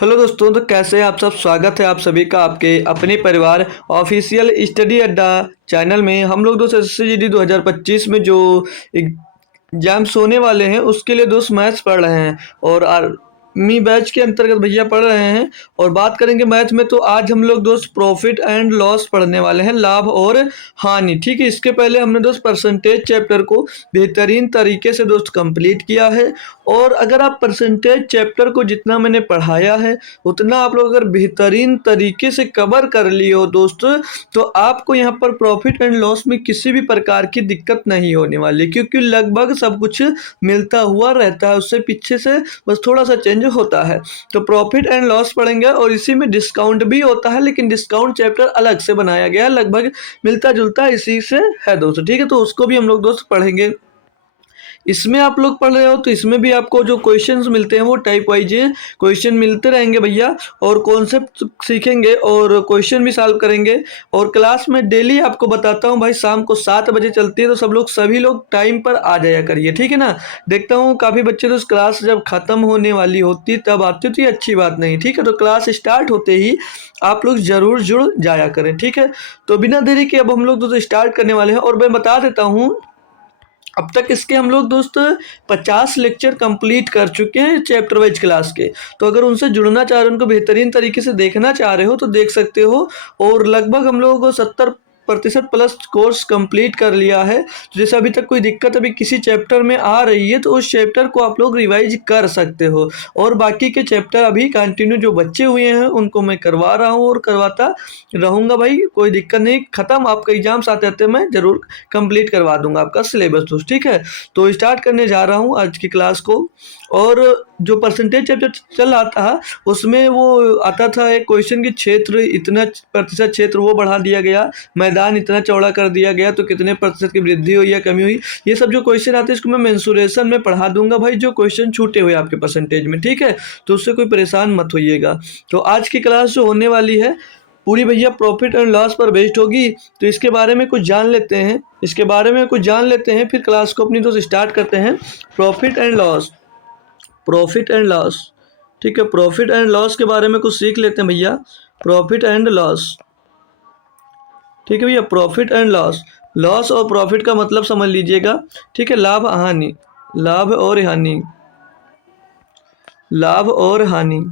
Hello दोस्तों, तो कैसे हैं आप सब। स्वागत है आप सभी का आपके अपने परिवार ऑफिशियल स्टडी अड्डा चैनल में। हम लोग दोस्त SSCGD 2025 में जो एग्जाम्स होने वाले हैं उसके लिए दोस्त मैथ्स पढ़ रहे हैं और आर्मी बैच के अंतर्गत भैया पढ़ रहे हैं। और बात करेंगे मैथ में, तो आज हम लोग दोस्त प्रॉफिट एंड लॉस पढ़ने वाले हैं, लाभ और हानि। ठीक है, इसके पहले हमने दोस्त परसेंटेज चैप्टर को बेहतरीन तरीके से दोस्त कंप्लीट किया है। और अगर आप परसेंटेज चैप्टर को जितना मैंने पढ़ाया है उतना आप लोग अगर बेहतरीन तरीके से कवर कर लिए हो दोस्तों, तो आपको यहाँ पर प्रॉफिट एंड लॉस में किसी भी प्रकार की दिक्कत नहीं होने वाली, क्योंकि लगभग सब कुछ मिलता हुआ रहता है। उससे पीछे से बस थोड़ा सा चेंज होता है। तो प्रॉफिट एंड लॉस पढ़ेंगे और इसी में डिस्काउंट भी होता है, लेकिन डिस्काउंट चैप्टर अलग से बनाया गया है, लगभग मिलता जुलता इसी से है दोस्तों। ठीक है, तो उसको भी हम लोग दोस्त पढ़ेंगे। इसमें आप लोग पढ़ रहे हो तो इसमें भी आपको जो क्वेश्चंस मिलते हैं वो टाइप वाइज क्वेश्चन मिलते रहेंगे भैया, और कॉन्सेप्ट सीखेंगे और क्वेश्चन भी सॉल्व करेंगे। और क्लास में डेली आपको बताता हूँ भाई, शाम को 7 बजे चलती है, तो सभी लोग टाइम पर आ जाया करिए। ठीक है ना। देखता हूँ काफ़ी बच्चे तो क्लास जब ख़त्म होने वाली होती तब आते हो, तो ये अच्छी बात नहीं। ठीक है, तो क्लास स्टार्ट होते ही आप लोग ज़रूर जुड़ जाया करें। ठीक है, तो बिना देरी के अब हम लोग दोस्तों स्टार्ट करने वाले हैं। और मैं बता देता हूँ, अब तक इसके हम लोग दोस्त 50 लेक्चर कंप्लीट कर चुके हैं चैप्टर वाइज क्लास के। तो अगर उनसे जुड़ना चाह रहे हो, उनको बेहतरीन तरीके से देखना चाह रहे हो तो देख सकते हो। और लगभग हम लोगों को 70% प्लस कोर्स कंप्लीट कर लिया है। तो जैसे अभी तक कोई दिक्कत अभी किसी चैप्टर में आ रही है तो उस चैप्टर को आप लोग रिवाइज कर सकते हो। और बाकी के चैप्टर अभी कंटिन्यू जो बच्चे हुए हैं उनको मैं करवा रहा हूँ और करवाता रहूँगा भाई, कोई दिक्कत नहीं। ख़त्म आपका एग्जाम्स आते आते मैं ज़रूर कंप्लीट करवा दूंगा आपका सिलेबस दोस्त। ठीक है, तो स्टार्ट करने जा रहा हूँ आज की क्लास को। और जो परसेंटेज चैप्टर चल रहा था उसमें वो आता था एक क्वेश्चन की क्षेत्र इतना प्रतिशत क्षेत्र वो बढ़ा दिया गया, मैदान इतना चौड़ा कर दिया गया तो कितने प्रतिशत की वृद्धि हुई या कमी हुई। ये सब जो क्वेश्चन आते हैं इसको मैं मेंसुरेशन में पढ़ा दूंगा भाई, जो क्वेश्चन छूटे हुए आपके परसेंटेज में। ठीक है, तो उससे कोई परेशान मत होइएगा। तो आज की क्लास जो होने वाली है पूरी भैया प्रॉफिट एंड लॉस पर बेस्ड होगी। तो इसके बारे में कुछ जान लेते हैं, फिर क्लास को अपनी दोस्त स्टार्ट करते हैं। Profit and loss, profit and loss. ठीक है, प्रॉफिट एंड लॉस के बारे में कुछ सीख लेते हैं भैया। प्रॉफिट एंड लॉस, ठीक है भैया। प्रॉफिट एंड लॉस, लॉस और प्रॉफिट का मतलब समझ लीजिएगा। ठीक है, लाभ हानि, लाभ और हानि, लाभ और हानि।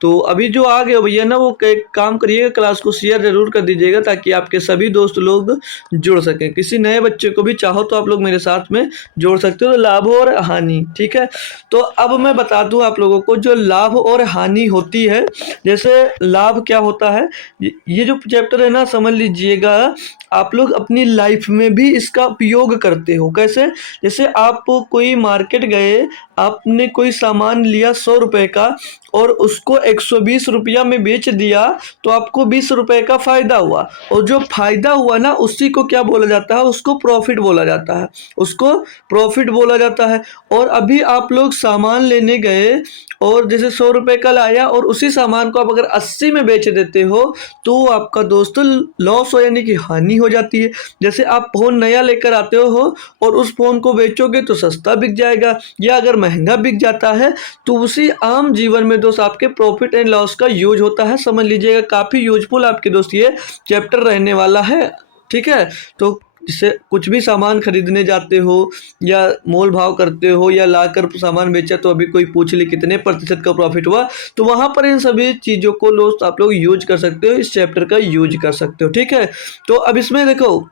तो अभी जो आ गए भैया ना, वो एक काम करिएगा, क्लास को शेयर जरूर कर दीजिएगा ताकि आपके सभी दोस्त लोग जुड़ सकें। किसी नए बच्चे को भी चाहो तो आप लोग मेरे साथ में जोड़ सकते हो। तो लाभ और हानि, ठीक है। तो अब मैं बता दूं आप लोगों को जो लाभ और हानि होती है। जैसे लाभ क्या होता है, ये जो चैप्टर है ना, समझ लीजिएगा आप लोग अपनी लाइफ में भी इसका उपयोग करते हो। कैसे, जैसे आप कोई मार्केट गए, आपने कोई सामान लिया 100 रुपये का और उसको 120 रुपया में बेच दिया, तो आपको 20 रुपये का फ़ायदा हुआ। और जो फ़ायदा हुआ ना उसी को क्या बोला जाता है, उसको प्रॉफिट बोला जाता है, उसको प्रॉफिट बोला जाता है। और अभी आप लोग सामान लेने गए और जैसे 100 रुपये का लाया और उसी सामान को आप अगर 80 में बेच देते हो तो आपका दोस्त लॉस हो, यानी कि हानि हो जाती है। जैसे आप फ़ोन नया लेकर आते हो और उस फ़ोन को बेचोगे तो सस्ता बिक जाएगा, या अगर महंगा बिक जाता है तो उसी आम जीवन में दोस्त आपके प्रॉफिट एंड लॉस का यूज होता है। समझ लीजिएगा काफ़ी यूजफुल आपके दोस्त ये चैप्टर रहने वाला है। ठीक है, तो जैसे कुछ भी सामान खरीदने जाते हो या मोल भाव करते हो या लाकर सामान बेचा तो अभी कोई पूछ ले कितने प्रतिशत का प्रॉफिट हुआ, तो वहाँ पर इन सभी चीज़ों को दोस्त आप लोग यूज कर सकते हो, इस चैप्टर का यूज कर सकते हो। ठीक है, तो अब इसमें देखो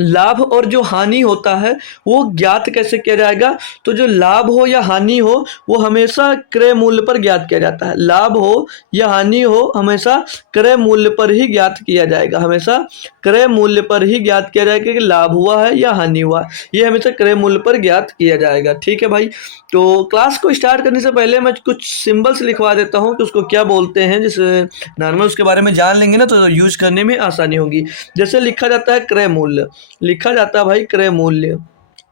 लाभ और जो हानि होता है वो ज्ञात कैसे किया जाएगा। तो जो लाभ हो या हानि हो वो हमेशा क्रय मूल्य पर ज्ञात किया जाता है। लाभ हो या हानि हो हमेशा क्रय मूल्य पर ही ज्ञात किया जाएगा, हमेशा क्रय मूल्य पर ही ज्ञात किया जाएगा कि लाभ हुआ है या हानि हुआ है, ये हमेशा क्रय मूल्य पर ज्ञात किया जाएगा। ठीक है भाई, तो क्लास को स्टार्ट करने से पहले मैं कुछ सिंबल्स लिखवा देता हूँ कि उसको क्या बोलते हैं, जैसे नॉर्मल उसके बारे में जान लेंगे ना तो यूज करने में आसानी होगी। जैसे लिखा जाता है क्रय मूल्य, लिखा जाता है भाई क्रय मूल्य।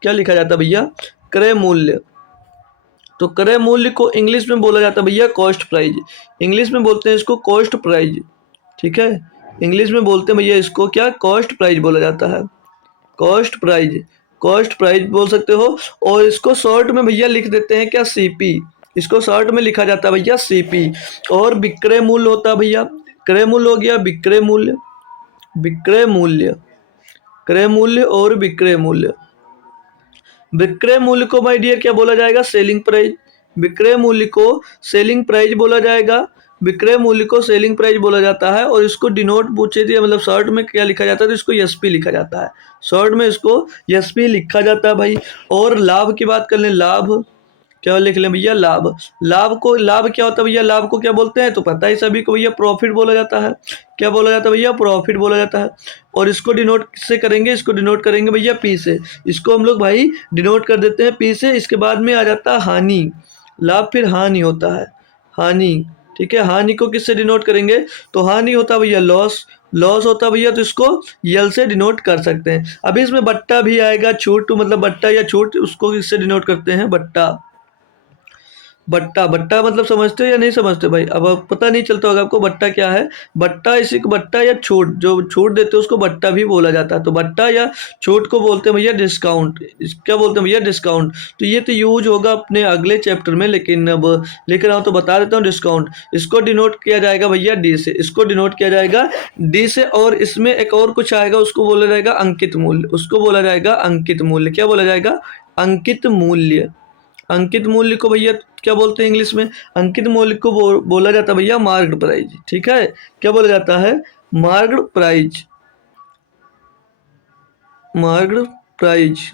क्या लिखा जाता है भैया, क्रय मूल्य। तो क्रय मूल्य को इंग्लिश में बोला जाता है भैया कॉस्ट प्राइस, इंग्लिश में बोलते हैं इसको कॉस्ट प्राइस। ठीक है, इंग्लिश में बोलते हैं भैया इसको क्या, कॉस्ट प्राइस बोला जाता है, कॉस्ट प्राइस, कॉस्ट प्राइस बोल सकते हो। और इसको शॉर्ट में भैया लिख देते हैं क्या, सीपी, इसको शॉर्ट में लिखा जाता है भैया सीपी। और विक्रय मूल्य होता है भैया, क्रय मूल्य हो गया विक्रय मूल्य, विक्रय मूल्य, क्रय मूल्य और विक्रय मूल्य। विक्रय मूल्य को माय डियर क्या बोला जाएगा? Selling price. विक्रय मूल्य को सेलिंग प्राइस बोला जाएगा, विक्रय मूल्य को सेलिंग प्राइस बोला जाता है। और इसको डिनोट पूछे थे मतलब शॉर्ट में क्या लिखा जाता है, तो इसको एसपी लिखा जाता है, शॉर्ट में इसको एसपी लिखा जाता है भाई। और लाभ की बात कर लें, लाभ क्या लिख लें भैया? लाभ। लाभ को, लाभ क्या होता है भैया? लाभ को क्या बोलते हैं तो पता है सभी को भैया, प्रॉफिट बोला जाता है। क्या बोला जाता है भैया? प्रॉफिट बोला जाता है। और इसको डिनोट किससे करेंगे? इसको डिनोट करेंगे भैया पी से। इसको हम लोग भाई डिनोट कर देते हैं पी से। इसके बाद में आ जाता है हानि, लाभ फिर हानि होता है, हानि। ठीक है, हानि को किससे डिनोट करेंगे? तो हानि होता है भैया लॉस, लॉस होता भैया तो इसको यल से डिनोट कर सकते हैं। अभी इसमें बट्टा भी आएगा, छूट मतलब बट्टा या छूट, उसको किससे डिनोट करते हैं? बट्टा, बट्टा। बट्टा मतलब समझते हो या नहीं समझते भाई? अब पता नहीं चलता होगा आपको बट्टा क्या है। बट्टा, इसी को बट्टा या छूट, जो छूट देते हैं उसको बट्टा भी बोला जाता है। तो बट्टा या छूट को बोलते हैं भैया डिस्काउंट। क्या बोलते हैं भैया? डिस्काउंट। तो ये तो यूज होगा अपने अगले चैप्टर में, लेकिन अब लिख रहा हूँ तो बता देता हूँ। डिस्काउंट इसको डिनोट किया जाएगा भैया डी से, इसको डिनोट किया जाएगा डी से। और इसमें एक और कुछ आएगा, उसको बोला जाएगा अंकित मूल्य, उसको बोला जाएगा अंकित मूल्य। क्या बोला जाएगा? अंकित मूल्य। अंकित मूल्य को भैया क्या बोलते हैं इंग्लिश में? अंकित मूल्य को बोला जाता है भैया मार्क्ड प्राइस। ठीक है, क्या बोला जाता है? Marked price, marked price.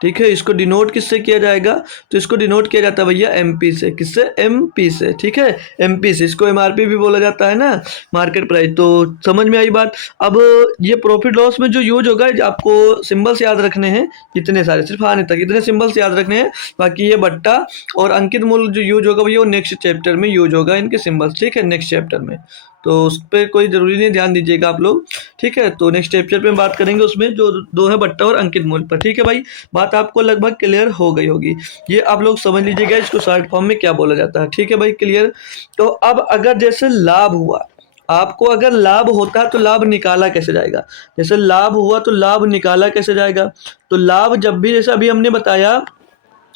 ठीक है, इसको डिनोट किससे किया जाएगा? तो इसको डिनोट किया जाता है भैया एमपी से। किससे? एमपी से। ठीक है, एमपी से। इसको एमआरपी भी बोला जाता है ना, मार्केट प्राइस। तो समझ में आई बात। अब ये प्रॉफिट लॉस में जो यूज होगा, आपको सिंबल्स याद रखने हैं इतने सारे, सिर्फ आने तक इतने सिंबल्स याद रखने हैं। बाकी ये बट्टा और अंकित मूल्य जो यूज होगा भैया वो नेक्स्ट चैप्टर में यूज होगा, इनके सिंबल्स। ठीक है, नेक्स्ट चैप्टर में, तो उस पर कोई ज़रूरी नहीं, ध्यान दीजिएगा आप लोग। ठीक है, तो नेक्स्ट चैप्टर में बात करेंगे उसमें जो दो है बट्टा और अंकित मूल्य पर। ठीक है भाई, बात आपको लगभग क्लियर हो गई होगी। ये आप लोग समझ लीजिएगा इसको शॉर्ट फॉर्म में क्या बोला जाता है। ठीक है भाई, क्लियर। तो अब अगर जैसे लाभ हुआ, आपको अगर लाभ होता है तो लाभ निकाला कैसे जाएगा? जैसे लाभ हुआ तो लाभ निकाला कैसे जाएगा? तो लाभ जब भी, जैसे अभी हमने बताया,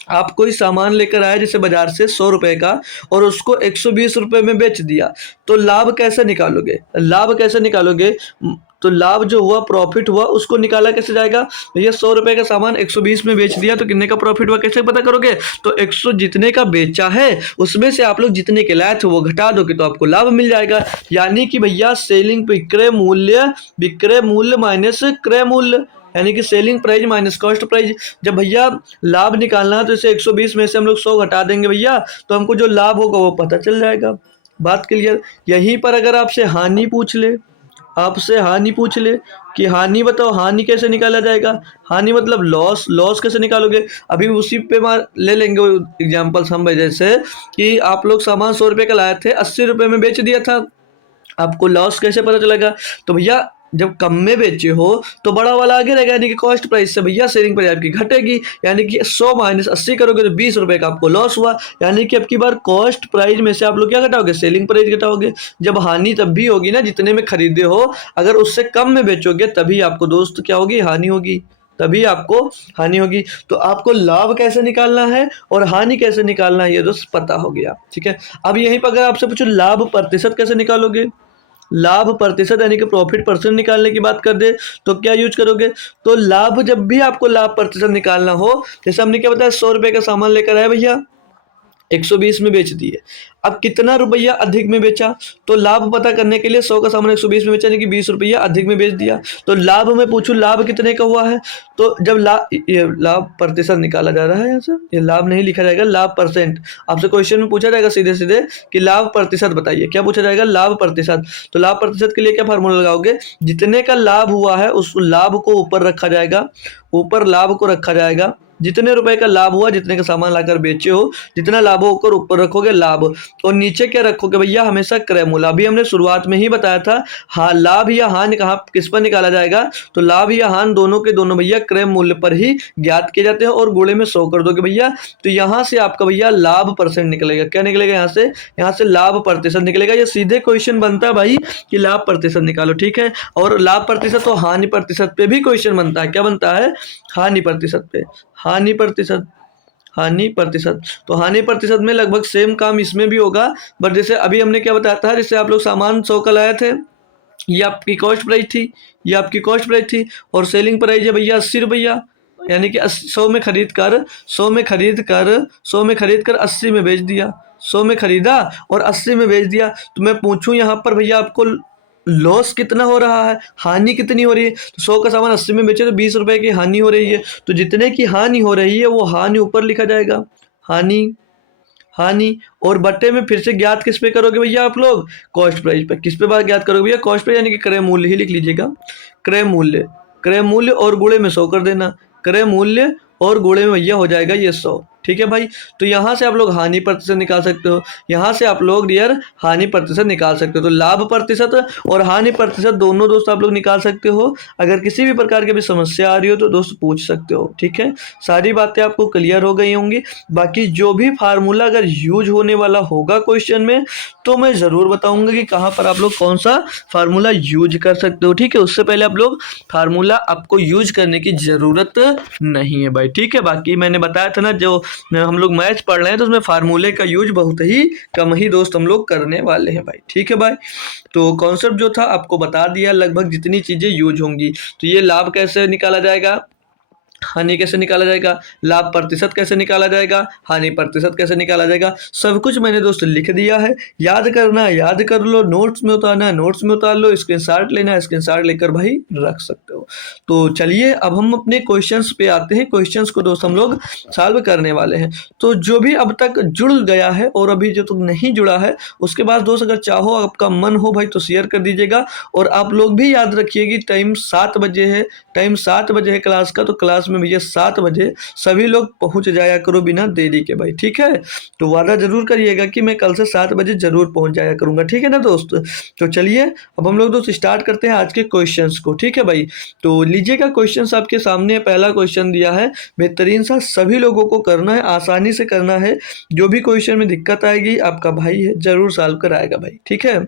आप कोई सामान लेकर आए जैसे बाजार से 100 रुपए का, और उसको 120 रुपए में बेच दिया, तो लाभ कैसे निकालोगे? लाभ कैसे निकालोगे? तो लाभ जो हुआ, प्रॉफिट हुआ, उसको निकाला कैसे जाएगा? भैया 100 रुपए का सामान 120 में बेच दिया तो कितने का प्रॉफिट हुआ, कैसे पता करोगे? तो 100 जितने का बेचा है उसमें से आप लोग जितने के लाए थे वो घटा दोगे तो आपको लाभ मिल जाएगा। यानी कि भैया सेलिंग विक्रय मूल्य, विक्रय मूल्य माइनस क्रय मूल्य, यानी कि selling price minus cost price. जब भैया लाभ निकालना है तो इसे 120 में से हम लोग 100 घटा देंगे भैया, तो हमको जो लाभ होगा वो पता चल जाएगा। बात क्लियर। यहीं पर अगर आपसे हानि पूछ ले, आपसे हानि पूछ ले कि हानि बताओ, हानि कैसे निकाला जाएगा? हानि मतलब लॉस, लॉस कैसे निकालोगे? अभी उसी पे ले लेंगे एग्जाम्पल्स हम, जैसे कि आप लोग सामान 100 रुपये का लाए थे, 80 रुपये में बेच दिया था, आपको लॉस कैसे पता चलेगा? तो भैया जब कम में बेचे हो तो बड़ा वाला आगे रहेगा, यानी कि कॉस्ट प्राइस से भैया सेलिंग प्राइस आपकी घटेगी। यानी कि 100 माइनस 80 करोगे तो 20 रुपए का आपको लॉस हुआ। यानी कि अब की बार कॉस्ट प्राइस में से आप लोग क्या घटाओगे? Selling price घटाओगे। जब हानि तब भी होगी ना जितने में खरीदे हो, अगर उससे कम में बेचोगे तभी आपको दोस्त क्या होगी? हानि होगी, तभी आपको हानि होगी। तो आपको लाभ कैसे निकालना है और हानि कैसे निकालना है ये दोस्त पता हो गया। ठीक है, अब यहीं पर अगर आपसे पूछो लाभ प्रतिशत कैसे निकालोगे, लाभ प्रतिशत यानी कि प्रॉफिट परसेंट निकालने की बात कर दे तो क्या यूज करोगे? तो लाभ, जब भी आपको लाभ प्रतिशत निकालना हो, जैसे हमने क्या बताया, 100 रुपए का सामान लेकर आया भैया, 120 में बेच दिए, अब कितना रुपया अधिक में बेचा? तो लाभ पता करने के लिए 100 का सामान 120 में बेचा, यानी कि 20 रुपया अधिक में बेच दिया। तो लाभ में पूछूं लाभ कितने का हुआ है, तो जब ये लाभ प्रतिशत निकाला जा रहा है, यहाँ से ये लाभ नहीं लिखा जाएगा, लाभ परसेंट। आपसे क्वेश्चन में पूछा जाएगा सीधे सीधे कि लाभ प्रतिशत बताइए, क्या पूछा जाएगा? लाभ प्रतिशत। तो लाभ प्रतिशत के लिए क्या फार्मूला लगाओगे? जितने का लाभ हुआ है उस लाभ को ऊपर रखा जाएगा, ऊपर लाभ को रखा जाएगा। जितने रुपए का लाभ हुआ, जितने का सामान लाकर बेचे हो, जितना लाभ होकर ऊपर रखोगे लाभ, और नीचे क्या रखोगे भैया? हमेशा क्रय मूल्य। अभी हमने शुरुआत में ही बताया था, हाँ लाभ या हानि कहाँ किस पर निकाला जाएगा? तो लाभ या हानि दोनों के दोनों भैया क्रय मूल्य पर ही ज्ञात किए जाते हैं, और गुणे में 100 कर दोगे भैया, तो यहाँ से आपका भैया लाभ परसेंट निकलेगा। क्या निकलेगा? यहाँ से लाभ प्रतिशत निकलेगा। ये सीधे क्वेश्चन बनता है भाई कि लाभ प्रतिशत निकालो। ठीक है, और लाभ प्रतिशत तो हानि प्रतिशत पे भी क्वेश्चन बनता है। क्या बनता है? हानि प्रतिशत पे, हानि प्रतिशत, हानि प्रतिशत। तो हानि प्रतिशत में लगभग सेम काम इसमें भी होगा, बट जैसे अभी हमने क्या बताया था, जैसे आप लोग सामान 100 का लाए थे, ये आपकी कॉस्ट प्राइस थी, ये आपकी कॉस्ट प्राइस थी, और सेलिंग प्राइस है भैया 80 रुपया, यानी कि 100 में खरीद कर 80 में बेच दिया। 100 में खरीदा और 80 में बेच दिया। तो मैं पूछूं यहाँ पर भैया आपको लॉस कितना हो रहा है, हानि कितनी हो रही है? तो 100 का सामान 80 में बेचे तो 20 रुपए की हानि हो रही है। तो जितने की हानि हो रही है वो हानि ऊपर लिखा जाएगा, हानि हानि, और बट्टे में फिर से ज्ञात किस पे करोगे भैया आप लोग? कॉस्ट प्राइस पे। किस पे बात ज्ञात करोगे भैया? कॉस्ट प्राइस, यानी कि क्रय मूल्य ही लिख लीजिएगा, क्रय मूल्य। क्रय मूल्य और गुणे में 100 कर देना, क्रय मूल्य और गुणे में भैया हो जाएगा ये 100। ठीक है भाई। तो यहाँ से आप लोग हानि प्रतिशत निकाल सकते हो, यहाँ से आप लोग डियर हानि प्रतिशत निकाल सकते हो। तो लाभ प्रतिशत और हानि प्रतिशत दोनों दोस्त आप लोग निकाल सकते हो। अगर किसी भी प्रकार की भी समस्या आ रही हो तो दोस्त पूछ सकते हो। ठीक है, सारी बातें आपको क्लियर हो गई होंगी। बाकी जो भी फार्मूला अगर यूज होने वाला होगा क्वेश्चन में, तो मैं ज़रूर बताऊंगा कि कहाँ पर आप लोग कौन सा फार्मूला यूज कर सकते हो। ठीक है, उससे पहले आप लोग फार्मूला आपको यूज करने की ज़रूरत नहीं है भाई। ठीक है, बाकी मैंने बताया था ना, जो हम लोग मैथ्स पढ़ रहे हैं तो उसमें फार्मूले का यूज बहुत ही कम ही दोस्त हम लोग करने वाले हैं भाई। ठीक है भाई, तो कॉन्सेप्ट जो था आपको बता दिया, लगभग जितनी चीज़ें यूज होंगी। तो ये लाभ कैसे निकाला जाएगा, हानि कैसे निकाला जाएगा, लाभ प्रतिशत कैसे निकाला जाएगा, हानि प्रतिशत कैसे निकाला जाएगा, सब कुछ मैंने दोस्त लिख दिया है। याद करना है याद कर लो, नोट्स में उतारना है नोट्स में उतार लो, स्क्रीनशॉट लेना है स्क्रीनशॉट लेकर भाई रख सकते हो। तो चलिए अब हम अपने क्वेश्चंस पे आते हैं। क्वेश्चंस को दोस्त हम लोग सॉल्व करने वाले हैं। तो जो भी अब तक जुड़ गया है और अभी जो तो नहीं जुड़ा है, उसके बाद दोस्त अगर चाहो, आपका मन हो भाई तो शेयर कर दीजिएगा। और आप लोग भी याद रखिए कि टाइम 7 बजे है, टाइम 7 बजे है क्लास का। तो क्लास में भैया 7 बजे सभी लोग पहुंच जाया करो बिना देरी के भाई। ठीक है, तो वादा जरूर करिएगा कि मैं कल से 7 बजे जरूर पहुंच जाया करूंगा। ठीक है ना दोस्त? तो चलिए अब हम लोग दोस्त स्टार्ट करते हैं आज के क्वेश्चंस को। ठीक है भाई, तो लीजिएगा क्वेश्चंस आपके सामने। पहला क्वेश्चन दिया है, बेहतरीन सा सभी लोगों को करना है, आसानी से करना है। जो भी क्वेश्चन में दिक्कत आएगी, आपका भाई है जरूर सॉल्व कराएगा भाई। ठीक है,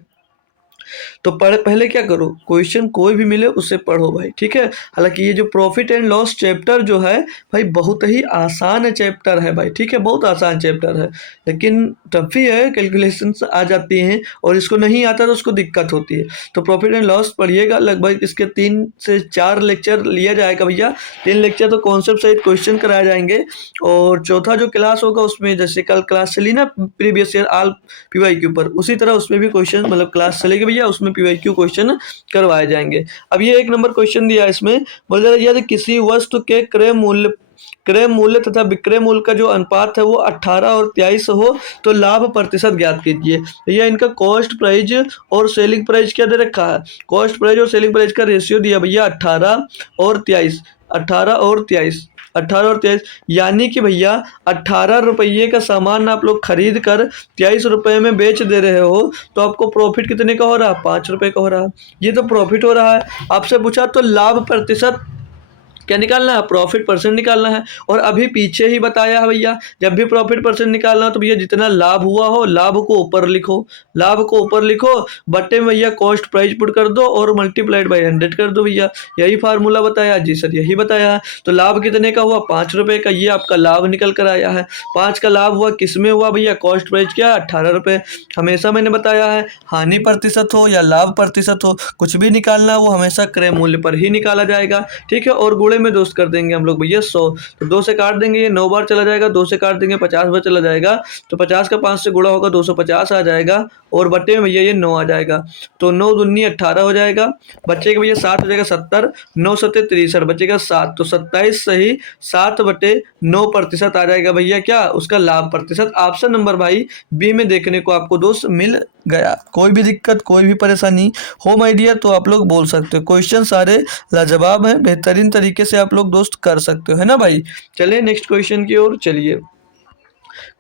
तो पहले क्या करो, क्वेश्चन कोई भी मिले उसे पढ़ो भाई। ठीक है, हालांकि ये जो प्रॉफिट एंड लॉस चैप्टर जो है भाई, बहुत ही आसान चैप्टर है भाई। ठीक है, बहुत आसान चैप्टर है, लेकिन टफ ही है, कैलकुलेशंस आ जाती हैं और इसको नहीं आता तो उसको दिक्कत होती है। तो प्रॉफिट एंड लॉस पढ़िएगा, लगभग इसके 3 से 4 लेक्चर लिया जाएगा भैया। 3 लेक्चर तो कॉन्सेप्ट सहित क्वेश्चन कराए जाएंगे, और चौथा जो क्लास होगा उसमें जैसे कल क्लास चली ना प्रीवियस ईयर आल PYQ पर, उसी तरह उसमें भी क्वेश्चन मतलब क्लास चलेगी भैया, उसमें PYQ क्वेश्चन करवाए जाएंगे। अब ये 1 नंबर क्वेश्चन दिया है, इसमें बोल रहा है यदि किसी वस्तु के क्रय मूल्य तथा विक्रय मूल्य का जो अनुपात है वो 18 और 23 हो तो लाभ प्रतिशत ज्ञात कीजिए। भैया इनका कॉस्ट प्राइस और सेलिंग प्राइस क्या दे रखा है, कॉस्ट प्राइस और सेलिंग प्राइस का रेशियो दिया भैया 18 और 23, 18 और 23, 18 और 23, यानी कि भैया 18 रुपये का सामान आप लोग खरीद कर 23 रुपये में बेच दे रहे हो, तो आपको प्रॉफिट कितने का हो रहा है, 5 रुपये का हो रहा है। ये तो प्रॉफिट हो रहा है। आपसे पूछा तो लाभ प्रतिशत क्या निकालना है, प्रॉफिट परसेंट निकालना है। और अभी पीछे ही बताया है भैया, जब भी प्रॉफिट परसेंट निकालना हो तो भैया जितना लाभ हुआ हो लाभ को ऊपर लिखो, लाभ को ऊपर लिखो, बट्टे में भैया कॉस्ट प्राइस पुट कर दो और मल्टीप्लाइड बाई 100 कर दो भैया। यही फार्मूला बताया जी सर, यही बताया है। तो लाभ कितने का हुआ, 5 रुपये का, ये आपका लाभ निकल कर आया है। 5 का लाभ हुआ, किस में हुआ भैया, कॉस्ट प्राइस क्या, 18 रुपये। हमेशा मैंने बताया है, हानि प्रतिशत हो या लाभ प्रतिशत हो, कुछ भी निकालना वो हमेशा क्रय मूल्य पर ही निकाला जाएगा। ठीक है, और गुणे में दोस्त कर देंगे हम लोग भैया 100, तो 2 से काट देंगे, ये 9 बार चला जाएगा, 2 से काट देंगे 50 बार चला जाएगा, तो 50 का 5 से गुणा होगा 250 आ जाएगा, और बट्टे में भैया ये 9 आ जाएगा, तो 9 दूनी 18 हो जाएगा, बच्चे के भैया 7 हो जाएगा 70, 9 सत्ते 63 बचेगा 7, तो 27 सही 7/9% आ जाएगा भैया क्या, उसका लाभ प्रतिशत। ऑप्शन नंबर भाई बी में देखने को आपको दोस्त मिल गया। कोई भी दिक्कत कोई भी परेशानी हो माय डियर तो आप लोग बोल सकते हो, क्वेश्चन सारे लाजवाब हैं, बेहतरीन तरीके से आप लोग दोस्त कर सकते हो, है ना भाई। चलिए नेक्स्ट क्वेश्चन की ओर चलिए।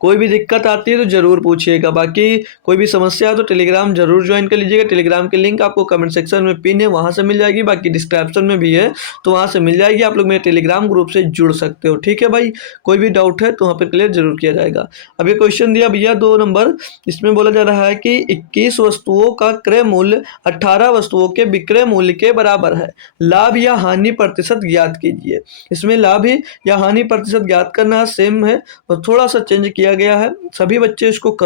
कोई भी दिक्कत आती है तो ज़रूर पूछिएगा। बाकी कोई भी समस्या है तो टेलीग्राम ज़रूर ज्वाइन कर लीजिएगा। टेलीग्राम की लिंक आपको कमेंट सेक्शन में पिन है, वहाँ से मिल जाएगी। बाकी डिस्क्रिप्शन में भी है, तो वहाँ से मिल जाएगी। आप लोग मेरे टेलीग्राम ग्रुप से जुड़ सकते हो, ठीक है भाई। कोई भी डाउट है तो वहाँ पर क्लियर जरूर किया जाएगा। अब ये क्वेश्चन दिया भैया 2 नंबर, इसमें बोला जा रहा है कि 21 वस्तुओं का क्रय मूल्य 18 वस्तुओं के विक्रय मूल्य के बराबर है। लाभ या हानि प्रतिशत ज्ञात कीजिए। इसमें लाभ ही या हानि प्रतिशत ज्ञात करना सेम है और थोड़ा सा चेंज किया गया है। सभी बच्चे इसको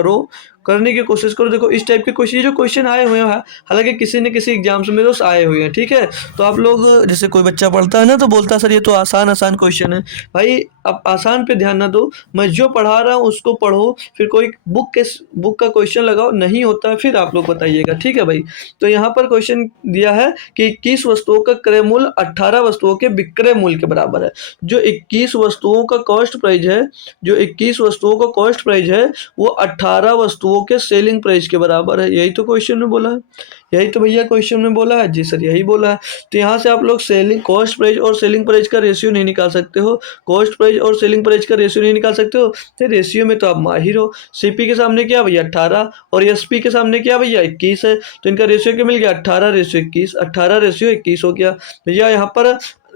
करने की कोशिश करो। देखो इस टाइप के क्वेश्चन, जो क्वेश्चन आए हुए हैं, हालांकि किसी न किसी एग्जाम्स में दोस्त आए हुए हैं, ठीक है। तो आप लोग, जैसे कोई बच्चा पढ़ता है ना तो बोलता है सर ये तो आसान आसान क्वेश्चन है। भाई अब आसान पे ध्यान ना दो, मैं जो पढ़ा रहा हूँ उसको पढ़ो, फिर कोई बुक का क्वेश्चन लगाओ, नहीं होता है फिर आप लोग बताइएगा, ठीक है भाई। तो यहाँ पर क्वेश्चन दिया है कि 21 वस्तुओं का क्रय मूल्य 18 वस्तुओं के विक्रय मूल्य के बराबर है। जो 21 वस्तुओं का कॉस्ट प्राइस है, जो 21 वस्तुओं का कॉस्ट प्राइस है, वो 18 वस्तुओं के सेलिंग प्राइस के बराबर है। यही तो क्वेश्चन में बोला है, यही तो भैया क्वेश्चन में बोला है। जी सर यही बोला है। तो यहाँ से आप लोग सेलिंग कॉस्ट प्राइस और सेलिंग प्राइस का रेशियो नहीं निकाल सकते हो, कॉस्ट प्राइस और सेलिंग प्राइस का रेशियो नहीं निकाल सकते हो, तो रेशियो में तो आप माहिर हो। सीपी के सामने क्या भैया 18 और एसपी के सामने क्या भैया 21 है, तो इनका रेशियो क्या मिल गया 18 रेशियो 21, 18 रेशियो 21 हो गया भैया। यहाँ पर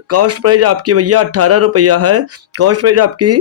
कॉस्ट प्राइस आपकी भैया 18 रुपया है, कॉस्ट प्राइस आपकी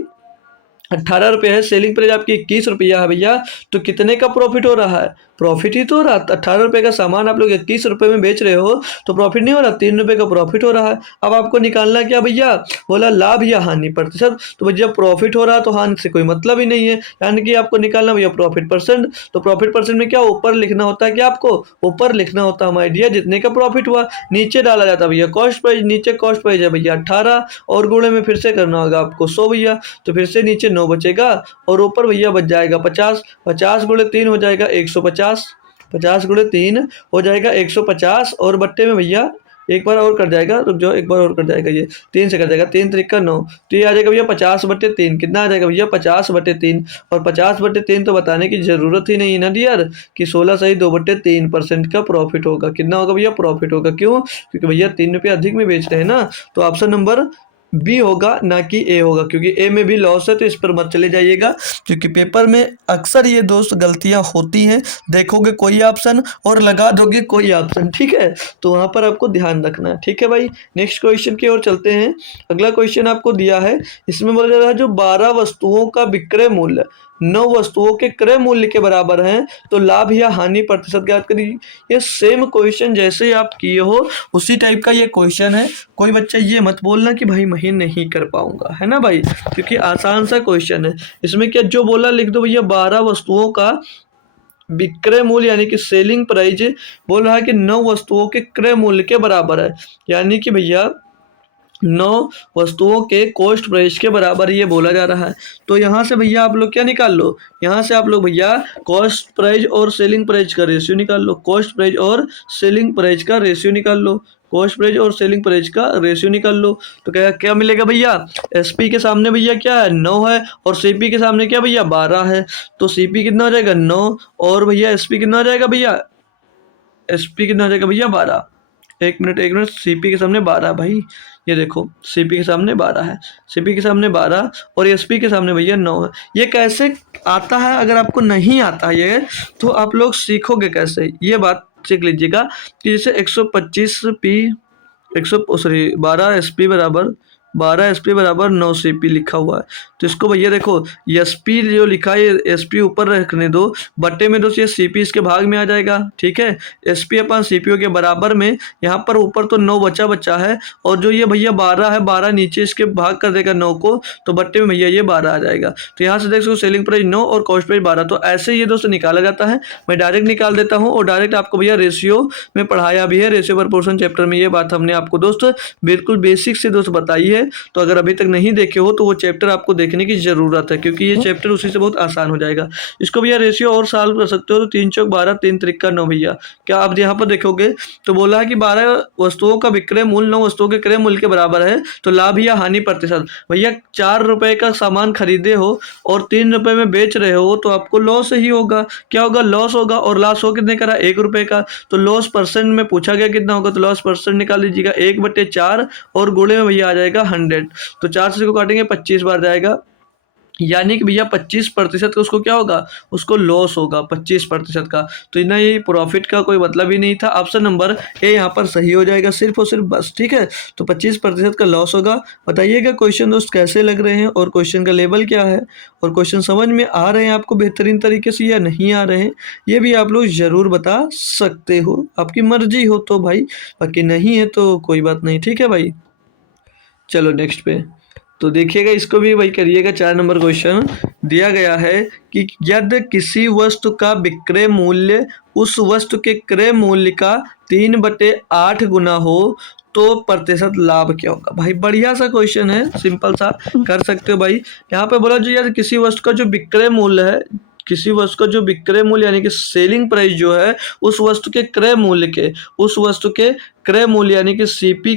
18 रुपये है, सेलिंग प्राइस आपकी 21 रुपया है भैया। तो कितने का प्रॉफिट हो रहा है, प्रॉफिट ही तो हो रहा है। 18 रुपये का सामान आप लोग 21 रुपये में बेच रहे हो तो प्रॉफिट नहीं हो रहा, 3 रुपये का प्रॉफिट हो रहा है। अब आपको निकालना क्या भैया, बोला लाभ या हानि प्रतिशत। तो भैया प्रॉफिट हो रहा है तो हानि से कोई मतलब ही नहीं है, यानी कि आपको निकालना भैया प्रॉफिट परसेंट। तो प्रॉफिट परसेंट में क्या ऊपर लिखना होता है, क्या आपको ऊपर लिखना होता है हमारे डियर जितने का प्रॉफिट हुआ, नीचे डाला जाता है भैया कॉस्ट प्राइस। नीचे कॉस्ट प्राइस है भैया 18 और गुणे में फिर से करना होगा आपको 100 भैया, तो फिर से नीचे 9 बचेगा और ऊपर भैया बच जाएगा 50। 50 गुणे 3 हो जाएगा 150, 50 गुणे 3 हो जाएगा 150 और बट्टे में भैया एक बार और कर जाएगा, रुक जाओ एक बार और कर जाएगा, ये 3 से कर जाएगा, 3 त्रिका 9, तो ये आ जाएगा भैया 50/3। कितना आ जाएगा भैया 50/3। और 50/3 तो बताने की जरूरत ही नहीं है ना डियर कि 16 सही 2/3% का प्रॉफिट होगा। कितना होगा भैया प्रॉफिट होगा, क्यों, क्योंकि भैया 3 रुपये अधिक में बेच रहे हैं ना। तो ऑप्शन नंबर बी होगा ना कि ए होगा, क्योंकि ए में भी लॉस है तो इस पर मत चले जाइएगा, क्योंकि पेपर में अक्सर ये दोस्त गलतियां होती हैं। देखोगे कोई ऑप्शन और लगा दोगे कोई ऑप्शन, ठीक है, तो वहां पर आपको ध्यान रखना है, ठीक है भाई। नेक्स्ट क्वेश्चन की ओर चलते हैं। अगला क्वेश्चन आपको दिया है, इसमें बोला जा रहा है जो 12 वस्तुओं का विक्रय मूल्य 9 वस्तुओं के क्रय मूल्य के बराबर है तो लाभ या हानि प्रतिशत ज्ञात करिए। ये सेम क्वेश्चन जैसे आप किए हो उसी टाइप का ये क्वेश्चन है। कोई बच्चा ये मत बोलना कि भाई मैं नहीं कर पाऊंगा, है ना भाई, क्योंकि आसान सा क्वेश्चन है। इसमें क्या जो बोला लिख दो भैया, 12 वस्तुओं का विक्रय मूल्य यानी कि सेलिंग प्राइस बोल रहा है कि 9 वस्तुओं के क्रय मूल्य के बराबर है, यानी कि भैया 9 वस्तुओं के कॉस्ट प्राइस के बराबर ये बोला जा रहा है। तो यहाँ से भैया आप लोग क्या निकाल लो, यहाँ से आप लोग भैया कॉस्ट प्राइस और सेलिंग प्राइस का रेशियो निकाल लो, कॉस्ट प्राइस और सेलिंग प्राइस का रेशियो निकाल लो, कॉस्ट प्राइस और सेलिंग प्राइस का रेशियो निकाल लो। तो क्या क्या मिलेगा भैया, एसपी के सामने भैया क्या है 9 है और सीपी के सामने क्या भैया 12 है। तो सीपी कितना हो जाएगा 9 और भैया एसपी कितना हो जाएगा भैया, एसपी कितना हो जाएगा भैया 12। एक मिनट, सीपी के सामने 12 भाई, ये देखो सीपी के सामने 12 है, सीपी के सामने 12 और एसपी के सामने भैया 9 है। ये कैसे आता है, अगर आपको नहीं आता है ये तो आप लोग सीखोगे कैसे, ये बात सीख लीजिएगा कि जैसे 12 एसपी बराबर 9 सीपी लिखा हुआ है। तो इसको भैया देखो एसपी जो लिखा है एसपी ऊपर रखने दो, बट्टे में दो, ये सीपी इसके भाग में आ जाएगा, ठीक है। एसपी अपन सीपीओ के बराबर में यहाँ पर ऊपर तो 9 बचा है और जो ये भैया 12 है, 12 नीचे इसके भाग कर देगा 9 को, तो बट्टे में भैया ये 12 आ जाएगा। तो यहाँ से देख सकते सेलिंग प्राइस 9 और कॉस्ट प्राइस 12। तो ऐसे ये दोस्त निकाला जाता है। मैं डायरेक्ट निकाल देता हूँ और डायरेक्ट आपको भैया रेशियो में पढ़ाया भी है, रेशियो प्रपोर्शन चैप्टर में ये बात हमने आपको दोस्त बिल्कुल बेसिक से दोस्त बताई है। तो अगर अभी तक नहीं देखे हो तो वो चैप्टर आपको देखने की जरूरत है, क्योंकि ये चैप्टर उसी से बहुत आसान हो जाएगा। इसको भैया रेशियो और सॉल्व कर सकते हो। तो 3 चौक 12, 3 त्रिका 9 भैया। क्या आप यहाँ पर देखोगे तो बोला है कि 12 वस्तुओं का विक्रय मूल्य 9 वस्तुओं के क्रय मूल्य के बराबर है तो लाभ या हानि प्रतिशत। भैया 4 रुपए का सामान खरीदे हो और 3 रुपए में बेच रहे हो तो आपको लॉस ही होगा। क्या होगा, लॉस होगा। और लॉस हो कितने का, 1 रुपए का। तो लॉस परसेंट में पूछा गया कितना होगा, तो लॉस परसेंट निकाल लीजिएगा 1/4 और गुणे में भैया आ जाएगा 100। तो 4 से इसको काटेंगे 25 बार जाएगा यानी कि भैया 25% का उसको क्या होगा, उसको लॉस होगा 25% का। तो ना ये प्रॉफिट का कोई मतलब ही नहीं था। ऑप्शन नंबर ए यहाँ पर सही हो जाएगा सिर्फ और सिर्फ बस, ठीक है। तो 25% का लॉस होगा। बताइएगा क्वेश्चन दोस्त कैसे लग रहे हैं और क्वेश्चन का लेवल क्या है, और क्वेश्चन समझ में आ रहे हैं आपको बेहतरीन तरीके से या नहीं आ रहे हैं, ये भी आप लोग ज़रूर बता सकते हो। आपकी मर्जी हो तो भाई, बाकी नहीं है तो कोई बात नहीं, ठीक है भाई। चलो नेक्स्ट पे तो देखिएगा, इसको भी वही करिएगा। 4 नंबर क्वेश्चन दिया गया है कि यदि किसी वस्तु का विक्रय मूल्य उस वस्तु के क्रय मूल्य का 3/8 गुना हो तो प्रतिशत लाभ क्या होगा। भाई बढ़िया सा क्वेश्चन है, सिंपल सा, कर सकते हो भाई। यहाँ पे बोला जो यार किसी वस्तु का जो विक्रय मूल्य है, किसी वस्तु का जो विक्रय मूल्य यानी कि सेलिंग प्राइस जो है उस वस्तु के क्रय मूल्य के, उस वस्तु के क्रय मूल्य यानी कि सीपी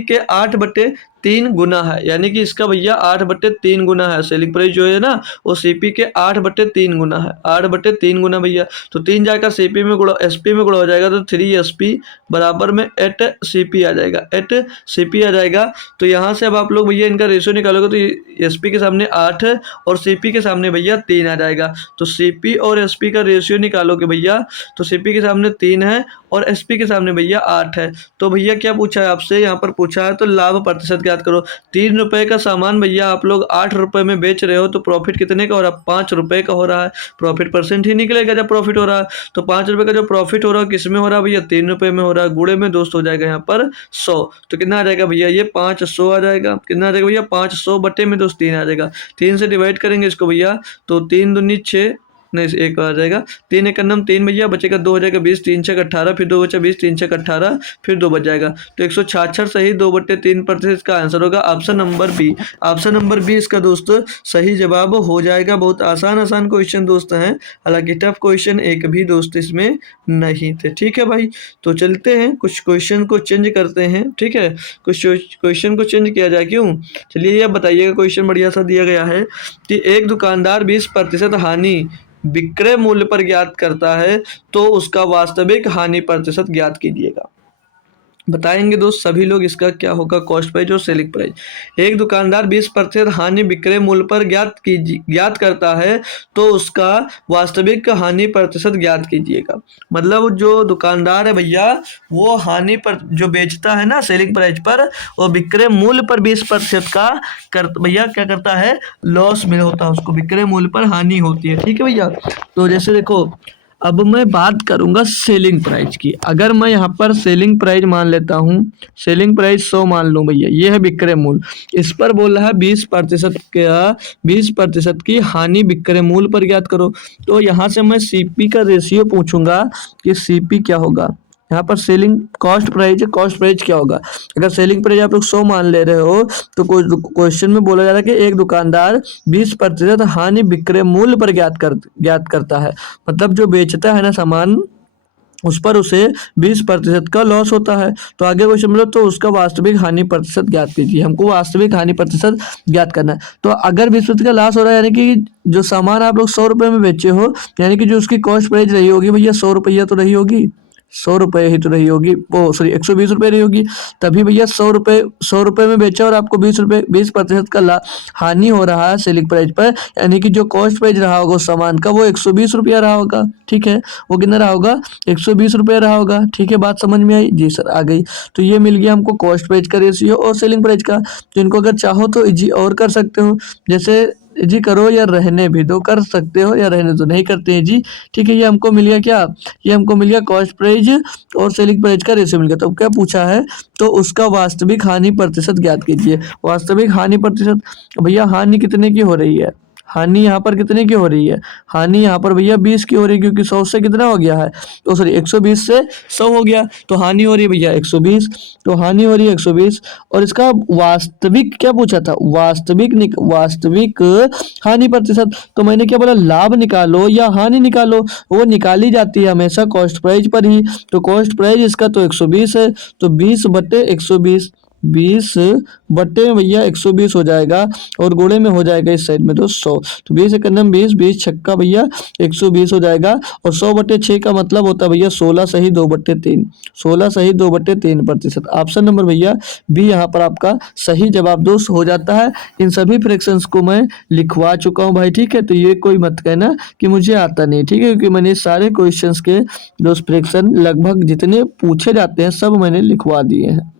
के 8/3 गुना है। यानी कि इसका भैया 8/3 गुना है। सेलिंग प्राइस जो है ना वो सीपी के 8/3 गुना है, 8/3 गुना भैया। तो 3 जाकर सीपी में गुणा, एसपी में गुणा हो जाएगा तो 3 SP बराबर में 8 CP आ जाएगा, 8 CP आ जाएगा। तो यहाँ से अब आप लोग भैया इनका रेशियो निकालोगे तो एसपी के सामने 8 और सीपी के सामने भैया 3 आ जाएगा। तो सीपी और एसपी का रेशियो निकालोगे भैया तो सीपी के सामने 3 है और एसपी के सामने भैया 8 है। तो भैया क्या पूछा है आपसे, यहाँ पर पूछा है तो लाभ प्रतिशत ज्ञात करो। 3 रुपए का सामान भैया आप लोग 8 रुपए में बेच रहे हो तो प्रॉफिट कितने का हो रहा है, 5 रुपए का हो रहा है। प्रॉफिट परसेंट ही निकलेगा जब प्रॉफिट हो रहा है। तो 5 रुपए का जो प्रॉफिट हो रहा है किस में हो रहा है भैया, 3 रुपए में हो रहा है। गुणे में दोस्त हो जाएगा यहाँ पर 100। तो कितना आ जाएगा भैया, ये 500 आ जाएगा। कितना आ जाएगा भैया, 500 बटे में दोस्त 3 आ जाएगा। 3 से डिवाइड करेंगे इसको भैया तो 3 दूनी 6, नहीं एक आ जाएगा, 3 एक नम 3 भैया, बचेगा 2 हो जाएगा 20, 3 छक 18, फिर 2 बचा 20, 3 छक 18, फिर 2 बच जाएगा। तो 166 सही 2/3% इसका आंसर होगा option number B. Option number B इसका दोस्त सही जवाब हो जाएगा। बहुत आसान क्वेश्चन दोस्त हैं, हालांकि टफ क्वेश्चन एक भी दोस्त इसमें नहीं थे, ठीक है भाई। तो चलते हैं कुछ क्वेश्चन को चेंज करते हैं, ठीक है। कुछ क्वेश्चन को चेंज किया जाए, क्यों, चलिए ये बताइएगा। क्वेश्चन बढ़िया सा दिया गया है कि एक दुकानदार 20% हानि विक्रय मूल्य पर ज्ञात करता है तो उसका वास्तविक हानि प्रतिशत ज्ञात कीजिएगा। बताएंगे दोस्त सभी लोग, इसका क्या होगा, कॉस्ट प्राइस और सेलिंग प्राइस। एक दुकानदार 20% हानि विक्रय मूल्य पर ज्ञात करता है तो उसका वास्तविक हानि प्रतिशत ज्ञात कीजिएगा। मतलब जो दुकानदार है भैया वो हानि पर जो बेचता है ना सेलिंग प्राइस पर, वो विक्रय मूल्य पर 20% का भैया क्या करता है, लॉस में होता है, उसको विक्रय मूल्य पर हानि होती है, ठीक है भैया। तो जैसे देखो, अब मैं बात करूंगा सेलिंग प्राइस की। अगर मैं यहाँ पर सेलिंग प्राइस मान लेता हूँ, सेलिंग प्राइस 100 मान लूँ भैया, ये है विक्रय मूल्य। इस पर बोल रहा है 20% की हानि विक्रय मूल्य पर ज्ञात करो। तो यहाँ से मैं सीपी का रेशियो पूछूंगा कि सीपी क्या होगा। यहाँ पर सेलिंग कॉस्ट प्राइस है, कॉस्ट प्राइस क्या होगा। अगर सेलिंग प्राइस आप लोग 100 मान ले रहे हो तो क्वेश्चन में बोला जा रहा है कि एक दुकानदार 20% हानि विक्रय मूल्य पर ज्ञात करता है। मतलब जो बेचता है ना सामान उस पर उसे 20% का लॉस होता है। तो आगे क्वेश्चन मतलब तो उसका वास्तविक हानि प्रतिशत ज्ञात कीजिए। हमको वास्तविक हानि प्रतिशत ज्ञात करना है। तो अगर 20% का लॉस हो रहा है यानी कि जो सामान आप लोग 100 रुपये में बेचे हो, यानी कि जो उसकी कॉस्ट प्राइस रही होगी भैया 100 रुपया तो रही होगी, 100 रुपये ही तो रही होगी, वो सॉरी 120 रुपये रही होगी। तभी भैया 100 रुपये में बेचा और आपको 20% का हानि हो रहा है सेलिंग प्राइस पर, यानी कि जो कॉस्ट प्राइस रहा होगा उस सामान का वो 120 रुपया रहा होगा, ठीक है। वो कितना रहा होगा, 120 रुपया रहा होगा, ठीक है। बात समझ में आई जी सर, आ गई। तो ये मिल गया हमको कॉस्ट प्राइस का रेशियो और सेलिंग प्राइस का। तो इनको अगर चाहो तो इजी और कर सकते हो, जैसे जी करो या रहने भी दो, कर सकते हो या रहने दो, नहीं करते हैं जी, ठीक है। ये हमको मिल गया क्या, ये हमको मिल गया कॉस्ट प्राइस और सेलिंग प्राइस का रेशियो मिल गया। तो क्या पूछा है, तो उसका वास्तविक हानि प्रतिशत ज्ञात कीजिए। वास्तविक हानि प्रतिशत भैया हानि कितने की हो रही है, हानि यहाँ पर कितने की हो रही है, हानि यहाँ पर भैया 20 की हो रही है, क्योंकि 100 से कितना हो गया है, तो सॉरी 120 से 100 हो गया, तो हानि हो रही है भैया 120। तो हानि हो रही है 120 और इसका वास्तविक क्या पूछा था, वास्तविक हानि प्रतिशत। तो मैंने क्या बोला, लाभ निकालो या हानि निकालो, वो निकाली जाती है हमेशा कॉस्ट प्राइस पर ही। तो कॉस्ट प्राइस इसका तो 120 है, तो 20/120 20 बट्टे में भैया 120 हो जाएगा और गुणे में हो जाएगा इस साइड में तो 100। तो 20 एक कदम 20, 20 छक्का भैया 120 हो जाएगा और 100/6 का मतलब होता है भैया 16 सही 2/3, 16 सही 2/3%। ऑप्शन नंबर भैया बी यहाँ पर आपका सही जवाब दोस्त हो जाता है। इन सभी फ्रैक्शंस को मैं लिखवा चुका हूँ भाई, ठीक है। तो ये कोई मत कहना कि मुझे आता नहीं, ठीक है, क्योंकि मैंने सारे क्वेश्चंस के दोस्त फ्रैक्शन लगभग जितने पूछे जाते हैं सब मैंने लिखवा दिए हैं।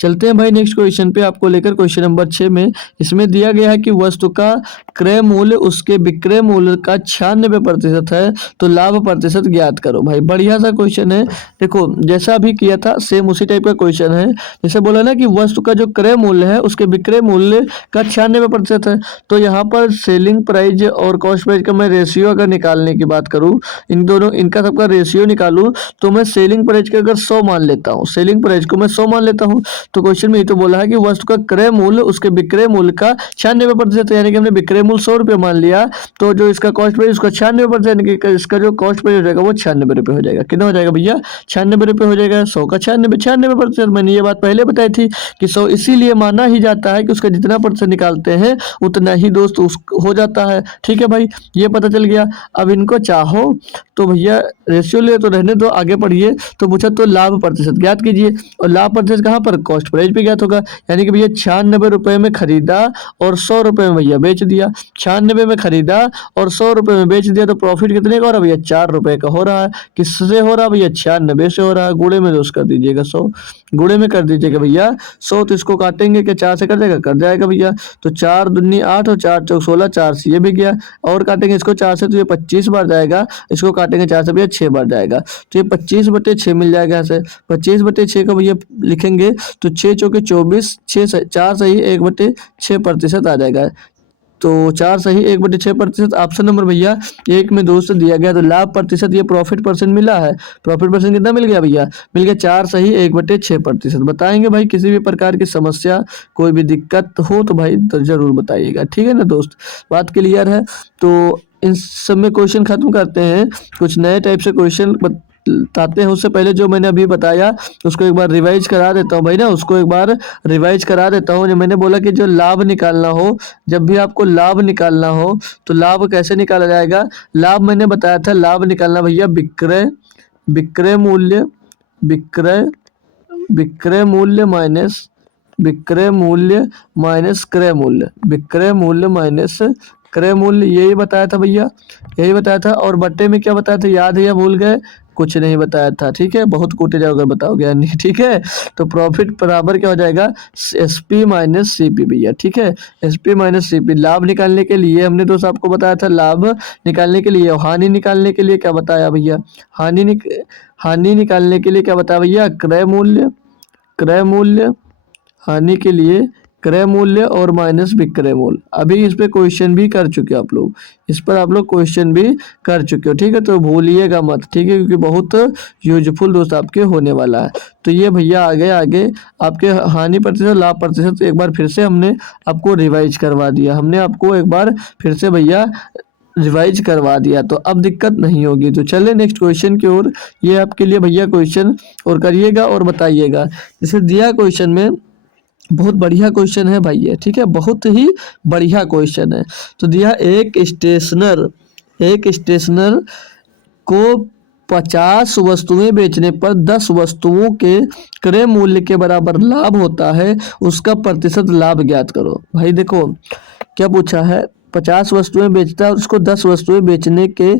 चलते हैं भाई नेक्स्ट क्वेश्चन पे आपको लेकर। क्वेश्चन नंबर 6 में इसमें दिया गया है कि वस्तु का क्रय मूल्य उसके विक्रय मूल्य का 96% है, तो लाभ प्रतिशत ज्ञात करो। भाई बढ़िया सा क्वेश्चन है। देखो जैसा अभी किया था सेम उसी टाइप का क्वेश्चन है। जैसे बोला ना कि वस्तु का जो क्रय मूल्य है उसके विक्रय मूल्य का 96% है, तो यहाँ पर सेलिंग प्राइस और कॉस्ट प्राइस का मैं रेशियो अगर निकालने की बात करूँ, इन दोनों इनका सबका रेशियो निकालूं, तो मैं सेलिंग प्राइस का अगर 100 मान लेता हूँ, सेलिंग प्राइस को मैं 100 मान लेता हूँ, तो क्वेश्चन में ये तो बोला है कि वस्तु का क्रय मूल्य उसके विक्रय मूल्य का 96%, यानी कि हमने विक्रय मूल्य 100 रुपये मान लिया, तो जो इसका कॉस्ट प्राइस उसका 96%, यानी कि इसका जो कॉस्ट प्राइस हो जाएगा वो 96 रुपये हो जाएगा। कितना हो जाएगा भैया? 96 रुपये हो जाएगा। 100 का 96%। मैंने ये बात पहले बताई थी कि 100 इसीलिए माना ही जाता है कि उसका जितना परसेंट निकालते हैं उतना ही दोस्त उस हो जाता है, ठीक है भाई, ये पता चल गया। अब इनको चाहो तो भैया रेशियो ले तो रहने दो, आगे पढ़िए। तो पूछा तो लाभ प्रतिशत ज्ञात कीजिए, और लाभ प्रतिशत कहाँ पर? कॉस्ट प्राइस पे ज्ञात होगा, यानी कि भैया 96 रुपये में खरीदा और 100 रुपये में भैया बेच दिया। 96 में खरीदा और 100 रुपये में बेच दिया, तो प्रॉफिट कितने का हो रहा है भैया? 4 रुपये का हो रहा है। किससे हो रहा है भैया? 96 से हो रहा है। गुणे में दोस्त कर दीजिएगा 100, गुणे में कर दीजिएगा भैया 100। तो इसको काटेंगे क्या 4 से? कर जाएगा, कर जाएगा भैया। तो 4 दूनी 8 और 4 चौक 16, 4 से ये भी गया। और काटेंगे इसको 4 से तो ये 25 बार जाएगा, इसको काटेंगे 4 से भैया 6 बार जाएगा, तो ये 25/6 मिल जाएगा। यहाँ से 25/6 का भैया लिखेंगे तो 6 चौके 24, 4 सही 1/6% आ जाएगा। तो 4 सही 1/6%। ऑप्शन नंबर भैया 1 में दोस्त दिया गया। तो लाभ प्रतिशत ये प्रॉफिट परसेंट मिला है। प्रॉफिट परसेंट कितना मिल गया भैया? मिल गया 4 सही 1/6%। बताएंगे भाई, किसी भी प्रकार की समस्या कोई भी दिक्कत हो तो भाई तो जरूर बताइएगा, ठीक है ना दोस्त, बात क्लियर है। तो इन सब में क्वेश्चन खत्म करते हैं, कुछ नए टाइप से क्वेश्चन बताते हैं। उससे पहले जो मैंने अभी बताया उसको एक बार रिवाइज करा देता हूँ भाई ना, उसको एक बार रिवाइज करा देता हूँ। जो मैंने बोला कि जो लाभ निकालना हो, जब भी आपको लाभ निकालना हो तो लाभ कैसे निकाला जाएगा? लाभ मैंने बताया था, लाभ निकालना भैया विक्रय विक्रय मूल्य विक्रय विक्रय मूल्य माइनस विक्रय मूल्य माइनस क्रय मूल्य, विक्रय मूल्य माइनस क्रय मूल्य, यही बताया था भैया, यही बताया था। और बट्टे में क्या बताया था? याद है या भूल गए? कुछ नहीं बताया था, ठीक है, बहुत कूटे जाओगे अगर बताओगे यानी, ठीक है। तो प्रॉफिट बराबर क्या हो जाएगा? SP माइनस CP भैया, ठीक है, SP माइनस CP। लाभ निकालने के लिए हमने दोस्त आपको बताया था, लाभ निकालने के लिए। हानि निकालने के लिए क्या बताया भैया? हानि निकालने के लिए क्या बताया भैया? क्रय मूल्य, क्रय मूल्य, हानि के लिए क्रय मूल्य और माइनस विक्रय मूल्य। अभी इस पे क्वेश्चन भी कर चुके हो आप लोग, इस पर आप लोग क्वेश्चन भी कर चुके हो, ठीक है, तो भूलिएगा मत, ठीक है, क्योंकि बहुत यूजफुल दोस्त आपके होने वाला है। तो ये भैया आगे आगे आपके हानि प्रतिशत लाभ प्रतिशत एक बार फिर से हमने आपको रिवाइज करवा दिया, हमने आपको एक बार फिर से भैया रिवाइज करवा दिया, तो अब दिक्कत नहीं होगी। तो चले नेक्स्ट क्वेश्चन की ओर। ये आपके लिए भैया क्वेश्चन और करिएगा और बताइएगा। जैसे दिया क्वेश्चन में, बहुत बढ़िया क्वेश्चन है भाई ये, ठीक है, बहुत ही बढ़िया क्वेश्चन है। तो दिया एक स्टेशनर को 50 वस्तुएं बेचने पर 10 वस्तुओं के क्रय मूल्य के बराबर लाभ होता है, उसका प्रतिशत लाभ ज्ञात करो। भाई देखो क्या पूछा है, 50 वस्तुएं बेचता है, उसको 10 वस्तुएं बेचने के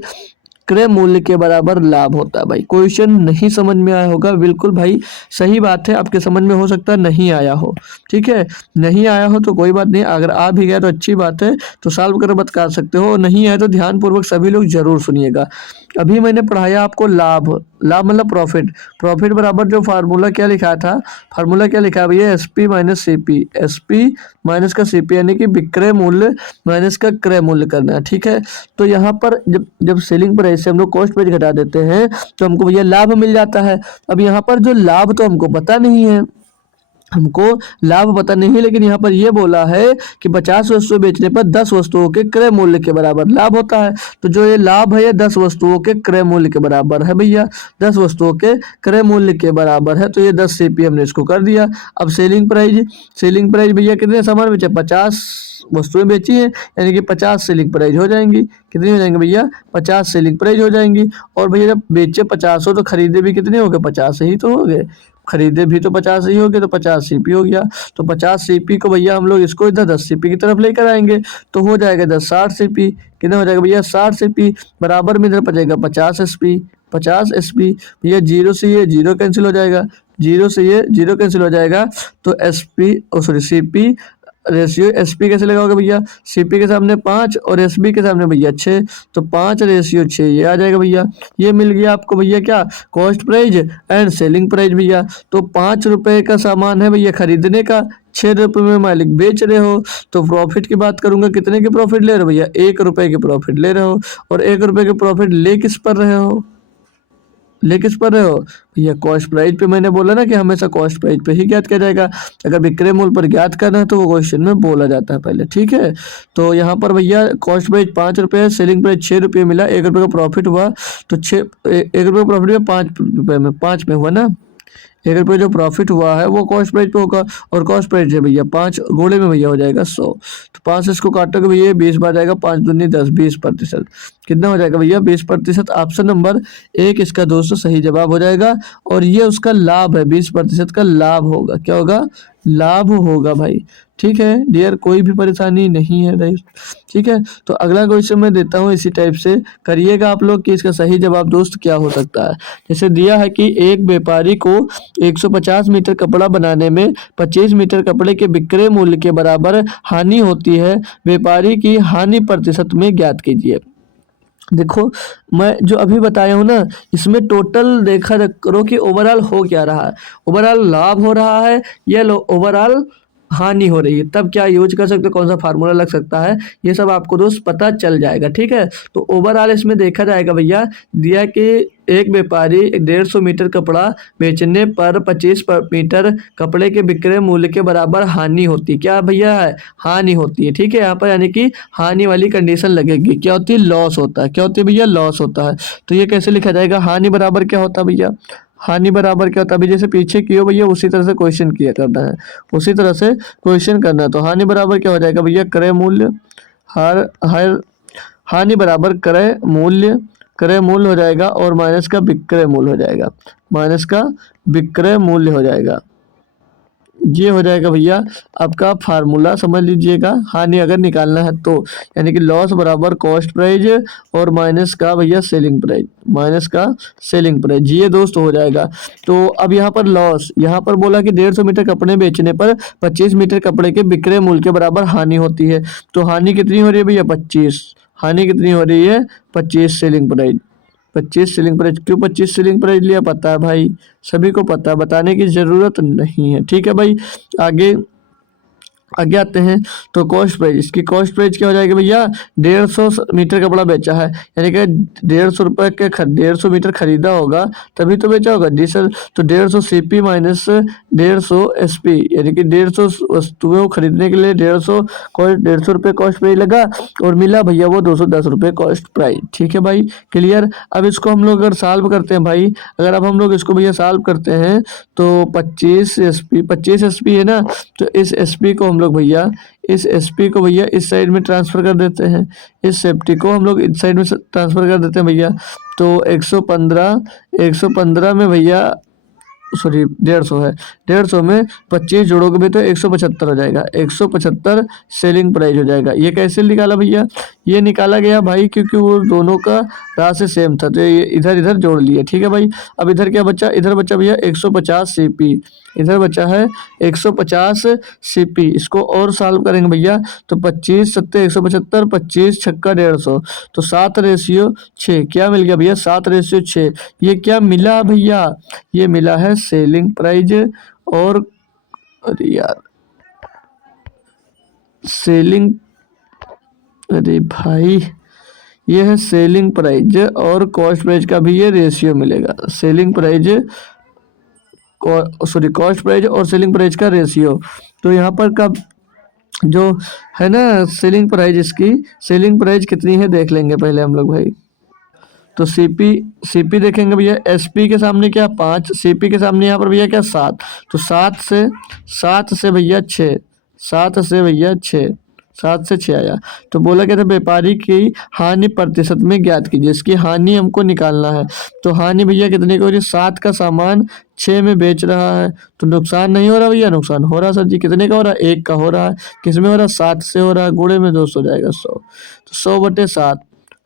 क्रय मूल्य के बराबर लाभ होता है। भाई क्वेश्चन नहीं समझ में आया होगा, बिल्कुल भाई सही बात है, आपके समझ में हो सकता है नहीं आया हो, ठीक है, नहीं आया हो तो कोई बात नहीं, अगर आ भी गया तो अच्छी बात है, तो सॉल्व कर बता सकते हो। नहीं आया तो ध्यान पूर्वक सभी लोग जरूर सुनिएगा। अभी मैंने पढ़ाया आपको लाभ, लाभ मतलब प्रॉफिट, प्रॉफिट बराबर जो फार्मूला क्या लिखा था, फार्मूला क्या लिखा है भैया? SP minus CP, SP minus का CP, यानी कि विक्रय मूल्य माइनस का क्रय मूल्य करना है, ठीक है। तो यहाँ पर जब जब सेलिंग प्राइस से हम लोग कॉस्ट प्राइस घटा देते हैं तो हमको भैया लाभ मिल जाता है। अब यहाँ पर जो लाभ तो हमको पता नहीं है, हमको लाभ पता नहीं है, लेकिन यहाँ पर ये बोला है कि 50 वस्तुएं बेचने पर 10 वस्तुओं के क्रय मूल्य के बराबर लाभ होता है। तो जो ये लाभ है ये 10 वस्तुओं के क्रय मूल्य के बराबर है भैया, 10 वस्तुओं के क्रय मूल्य के बराबर है। तो ये 10 सीपी हमने इसको कर दिया। अब सेलिंग प्राइस भैया कितने सामान बेचे, 50 वस्तुएं बेची हैं, यानी कि 50 सेलिंग प्राइस हो जाएंगी। कितनी हो जाएंगी भैया, 50 सेलिंग प्राइस हो जाएंगी। और भैया जब बेचे 50 हो तो खरीदे भी कितने हो गए, 50 ही तो हो गए। खरीदे भी तो 50 ही हो गए, तो 50 सीपी हो गया। तो 50 सीपी को भैया हम लोग इसको इधर 10 सीपी की तरफ लेकर आएंगे, तो हो जाएगा 10 60 सीपी। कितना हो जाएगा भैया, 60 सीपी। बराबर में इधर बचेगा 50 एसपी, 50 एसपी। भैया जीरो से ये जीरो कैंसिल हो जाएगा, जीरो से ये जीरो कैंसिल हो जाएगा। तो SP sorry CP ratio SP कैसे लगाओगे भैया, सीपी के सामने 5 और एसपी के सामने भैया 6, तो 5/6 ये आ जाएगा भैया। ये मिल गया आपको भैया क्या, cost price and selling price भैया। तो 5 रुपए का सामान है भैया खरीदने का, 6 रुपए में मालिक बेच रहे हो। तो प्रॉफिट की बात करूंगा, कितने के प्रॉफिट ले रहे हो भैया, 1 रुपए के प्रॉफिट ले रहे हो। और 1 रुपए के प्रॉफिट ले किस पर रहे हो, ले किस पर रहे हो भैया, कॉस्ट प्राइस पे। मैंने बोला ना कि हमेशा कॉस्ट प्राइस पे ही ज्ञात किया जाएगा। अगर विक्रय मूल्य पर ज्ञात करना है तो वो क्वेश्चन में बोला जाता है पहले, ठीक है। तो यहाँ पर भैया कॉस्ट प्राइस 5 रुपये है, सेलिंग प्राइस 6 रुपये मिला, 1 रुपये का प्रॉफिट हुआ। तो 1 रुपये का प्रॉफिट हुआ 5 रुपये में, 5 में हुआ ना। 1 रुपये जो प्रॉफिट हुआ है वो कॉस्ट प्राइस पे होगा, और कॉस्ट प्राइस है भैया 5 गोले में भैया हो जाएगा 100। तो 5 से इसको काटोगे भैया 20 बार जाएगा, 5 दूनी 10, 20%। कितना हो जाएगा भैया, 20%। ऑप्शन नंबर 1 इसका दोस्तों सही जवाब हो जाएगा। और ये उसका लाभ है, 20% का लाभ होगा। क्या होगा, लाभ होगा भाई, ठीक है डियर, कोई भी परेशानी नहीं है भाई, ठीक है। तो अगला क्वेश्चन मैं देता हूँ, इसी टाइप से करिएगा आप लोग कि इसका सही जवाब दोस्त क्या हो सकता है। जैसे दिया है कि एक व्यापारी को 150 मीटर कपड़ा बनाने में 25 मीटर कपड़े के विक्रय मूल्य के बराबर हानि होती है, व्यापारी की हानि प्रतिशत में ज्ञात कीजिए। देखो मैं जो अभी बताया हूँ ना, इसमें टोटल देखा करो कि ओवरऑल हो क्या रहा है, ओवरऑल लाभ हो रहा है या ओवरऑल हानि हो रही है, तब क्या यूज कर सकते हो, कौन सा फार्मूला लग सकता है, ये सब आपको दोस्त पता चल जाएगा, ठीक है। तो ओवरऑल इसमें देखा जाएगा भैया, दिया कि एक व्यापारी 150 मीटर कपड़ा बेचने पर 25 मीटर कपड़े के विक्रय मूल्य के बराबर हानि होती है। क्या भैया है, हानि होती है, ठीक है। यहाँ पर यानी कि हानि वाली कंडीशन लगेगी, क्या होती है, लॉस होता है। क्या होती है भैया, लॉस होता है। तो ये कैसे लिखा जाएगा, हानि बराबर क्या होता है भैया, हानि बराबर क्या होता है, अभी जैसे पीछे किए भैया उसी तरह से क्वेश्चन किया करना है, उसी तरह से क्वेश्चन करना है। तो हानि बराबर क्या हो जाएगा भैया, क्रय मूल्य, हर हर हानि बराबर क्रय मूल्य, क्रय मूल्य हो जाएगा और माइनस का विक्रय मूल्य हो जाएगा, माइनस का विक्रय मूल्य हो जाएगा। ये हो जाएगा भैया आपका फार्मूला, समझ लीजिएगा। हानि अगर निकालना है तो, यानी कि लॉस बराबर कॉस्ट प्राइस और माइनस का भैया सेलिंग प्राइस, माइनस का सेलिंग प्राइस, ये दोस्त हो जाएगा। तो अब यहाँ पर लॉस, यहाँ पर बोला कि 150 मीटर कपड़े बेचने पर 25 मीटर कपड़े के विक्रय मूल्य के बराबर हानि होती है। तो हानि कितनी हो रही है भैया, 25, हानि कितनी हो रही है, 25 सेलिंग प्राइस, 25 सेलिंग प्राइस। क्यों 25 सेलिंग प्राइस लिया, पता है भाई, सभी को पता है, बताने की जरूरत नहीं है, ठीक है भाई। आगे आगे आते हैं। तो कॉस्ट प्राइस, इसकी कॉस्ट प्राइस क्या हो जाएगी भैया, 150 मीटर कपड़ा बेचा है, यानी कि 150 रुपये के 150 मीटर खरीदा होगा तभी तो बेचा होगा डीजल। तो 150 सीपी माइनस 150 एसपी, यानी कि 150 वस्तुओं को खरीदने के लिए 150 रुपये कॉस्ट प्राइस लगा, और मिला भैया वो 210 रुपये कॉस्ट प्राइस, ठीक है भाई, क्लियर। अब इसको हम लोग अगर सॉल्व करते हैं भाई, अगर अब हम लोग इसको भैया सॉल्व करते हैं तो 25 एसपी है ना, तो इस एसपी को हम लोग भैया, इस एसपी को भैया इस साइड में ट्रांसफर कर देते हैं, इस सेफ्टी को हम लोग इस साइड में ट्रांसफर कर देते हैं भैया। तो 115 में भैया सॉरी 150 है, 150 में 25 जोड़ोगे भी तो 175 हो जाएगा, 175 सेलिंग प्राइस हो जाएगा। ये कैसे निकाला भैया, ये निकाला गया भाई क्योंकि वो दोनों का राशि सेम था, तो ये इधर इधर जोड़ लिए, ठीक है भाई। अब इधर क्या बचा, इधर बचा भैया 150 सीपी, इधर बचा है 150 सीपी। इसको और सॉल्व करेंगे भैया तो 25 सत्ते 175, 25 छक्का 150, तो 7/6। क्या मिल गया भैया, 7/6। ये क्या मिला भैया, ये मिला है सेलिंग प्राइस, और अरे यार सेलिंग, अरे भाई ये है सेलिंग प्राइस और कॉस्ट प्राइस का भी ये रेशियो मिलेगा, selling price sorry cost price और सेलिंग प्राइस का रेशियो। तो यहाँ पर का जो है ना सेलिंग प्राइस, इसकी सेलिंग प्राइस कितनी है देख लेंगे पहले हम लोग भाई। तो सीपी देखेंगे भैया, एसपी के सामने क्या 5, सीपी के सामने यहाँ पर भैया क्या 7। तो 7 से भैया 6, 7 से 6 आया। तो बोला क्या था, व्यापारी की हानि प्रतिशत में ज्ञात कीजिए, इसकी हानि हमको निकालना है। तो हानि भैया कितने की हो रही है, 7 का सामान 6 में बेच रहा है, तो नुकसान नहीं हो रहा भैया, नुकसान हो रहा सर जी। कितने का हो रहा है, 1 का हो रहा है। किस में हो रहा है, 7 से हो रहा है, गुणे में 200 हो जाएगा 100। तो 100/7,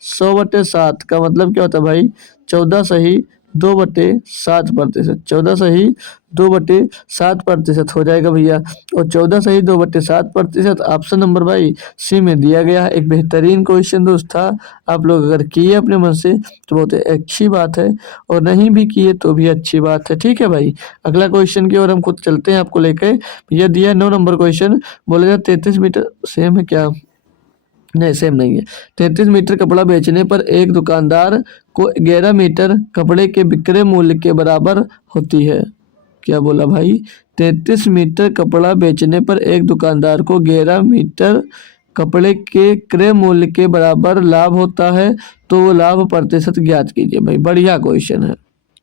100/7 का मतलब क्या होता है भाई, 14/2/7%, 14/2/7% हो जाएगा भैया। और 14/2/7% ऑप्शन नंबर भाई सी में दिया गया है। एक बेहतरीन क्वेश्चन दोस्त था, आप लोग अगर किए अपने मन से तो बहुत अच्छी बात है, और नहीं भी किए तो भी अच्छी बात है, ठीक है भाई। अगला क्वेश्चन की ओर हम खुद चलते हैं आपको लेकर। भैया दिया 9 नंबर क्वेश्चन, बोलेगा 33 मीटर, सेम है क्या, नहीं सेम नहीं है। 33 मीटर कपड़ा बेचने पर एक दुकानदार को 11 मीटर कपड़े के विक्रय मूल्य के बराबर होती है। क्या बोला भाई, 33 मीटर कपड़ा बेचने पर एक दुकानदार को 11 मीटर कपड़े के क्रय मूल्य के बराबर लाभ होता है, तो वो लाभ प्रतिशत ज्ञात कीजिए। भाई बढ़िया क्वेश्चन है।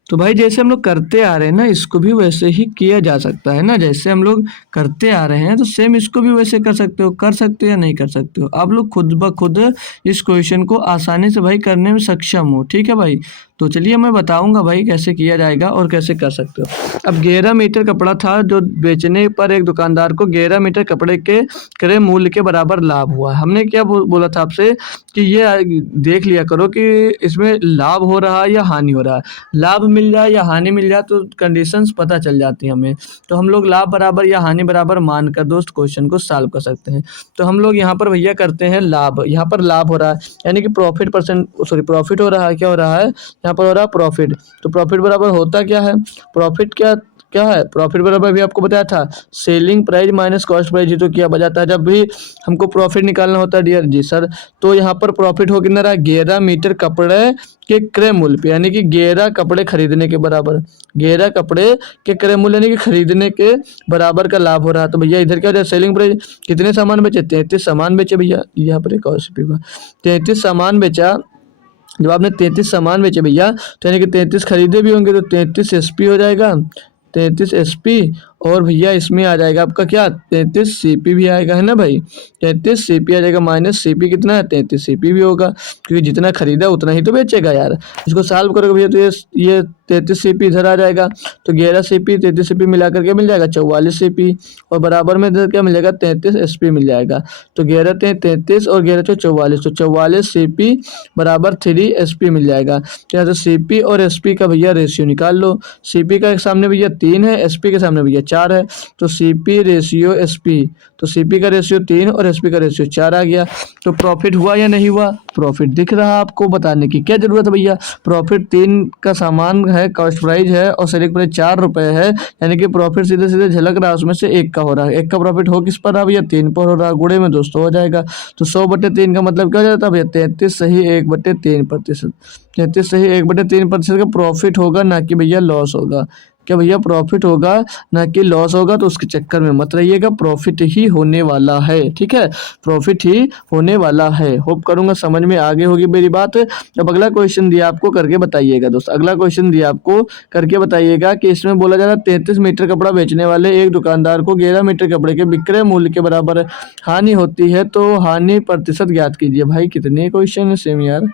तो भाई जैसे हम लोग करते आ रहे हैं ना, इसको भी वैसे ही किया जा सकता है ना, जैसे हम लोग करते आ रहे हैं तो सेम इसको भी वैसे कर सकते हो, कर सकते हो या नहीं कर सकते हो। आप लोग खुद ब खुद इस क्वेश्चन को आसानी से भाई करने में सक्षम हो, ठीक है भाई। तो चलिए मैं बताऊंगा भाई कैसे किया जाएगा और कैसे कर सकते हो। अब 11 मीटर कपड़ा था जो बेचने पर एक दुकानदार को 11 मीटर कपड़े के क्रय मूल्य के बराबर लाभ हुआ। हमने क्या बोला था आपसे कि ये देख लिया करो कि इसमें लाभ हो रहा है या हानि हो रहा है। लाभ मिल जाए या हानि मिल जाए तो कंडीशंस पता चल जाती है हमें, तो हम लोग लाभ बराबर या हानि बराबर मानकर दोस्त क्वेश्चन को सॉल्व कर सकते हैं। तो हम लोग यहाँ पर भैया करते हैं लाभ, यहाँ पर लाभ हो रहा है यानी कि प्रॉफिट हो रहा है। क्या हो रहा है यहाँ पर, हो रहा है प्रॉफिट। तो प्रॉफिट बराबर होता क्या है, प्रॉफिट क्या क्या है, प्रॉफिट बराबर भी आपको बताया था selling price minus cost price. ही तो किया बजाता है जब भी हमको प्रॉफिट निकालना होता है डियर जी सर। तो यहाँ पर प्रॉफिट हो कितना रहा, 11 मीटर कपड़े के क्रय मूल्य पे, यानी कि 11 कपड़े खरीदने के बराबर, 11 कपड़े के क्रय मूल्य यानी कि खरीदने के बराबर का लाभ हो रहा है। तो भैया इधर क्या हो जाए, सेलिंग प्राइस कितने सामान बेचे, 33 सामान बेचे भैया। यहाँ पर एक और 33 सामान बेचा। जब आपने 33 सामान बेचे भैया, तो यानी कि 33 खरीदे भी होंगे, तो 33 एसपी हो जाएगा, 33 एसपी। और भैया इसमें आ जाएगा आपका क्या, 33 सीपी भी आएगा, है ना भाई। 33 सीपी आ जाएगा, माइनस सीपी कितना है, 33 सीपी भी होगा, क्योंकि जितना खरीदा उतना ही तो बेचेगा यार। इसको सॉल्व करोगे भैया तो ये 33 सीपी इधर आ जाएगा। तो 11 सीपी 33 सीपी मिला करके मिल जाएगा 44 सीपी, और बराबर में इधर क्या मिल जाएगा, 33 एसपी मिल जाएगा। तो 11 33 और 11 44, तो 44 सीपी बराबर 3 एसपी मिल जाएगा। तो यहाँ से सीपी और एसपी का भैया रेशियो निकाल लो। सीपी का सामने भैया 3 है, एसपी के सामने भैया 4 है। तो सीपी रेशियो एसपी, तो सीपी का रेशियो 3 और एसपी का रेशियो 4 आ गया। तो प्रॉफिट हुआ या नहीं हुआ, प्रॉफिट दिख रहा, आपको बताने की क्या जरूरत है भैया। प्रॉफिट 3 का सामान है, कॉस्ट प्राइस है, और सेलिंग प्राइस 4 रुपए है, यानी कि प्रॉफिट सीधे सीधे झलक रहा है, उसमें से 1 का हो रहा है। 1 का प्रॉफिट हो किस पर रहा भैया, 3 पर हो रहा है, गुणे में 200 हो जाएगा। तो 100/3 का मतलब क्या हो जाता है भैया, 33 सही 1/3%। 33 सही 1/3% का प्रॉफिट होगा, ना कि भैया लॉस होगा। क्या भैया, प्रॉफिट होगा ना कि लॉस होगा, तो उसके चक्कर में मत रहिएगा, प्रॉफिट ही होने वाला है, ठीक है, प्रॉफिट ही होने वाला है। होप करूंगा समझ में आगे होगी मेरी बात। अब अगला क्वेश्चन दिया आपको, करके बताइएगा दोस्त। अगला क्वेश्चन दिया आपको, करके बताइएगा कि इसमें बोला जा रहा है 33 मीटर कपड़ा बेचने वाले एक दुकानदार को 11 मीटर कपड़े के विक्रय मूल्य के बराबर हानि होती है, तो हानि प्रतिशत ज्ञात कीजिए। भाई कितने क्वेश्चन है सेम यार,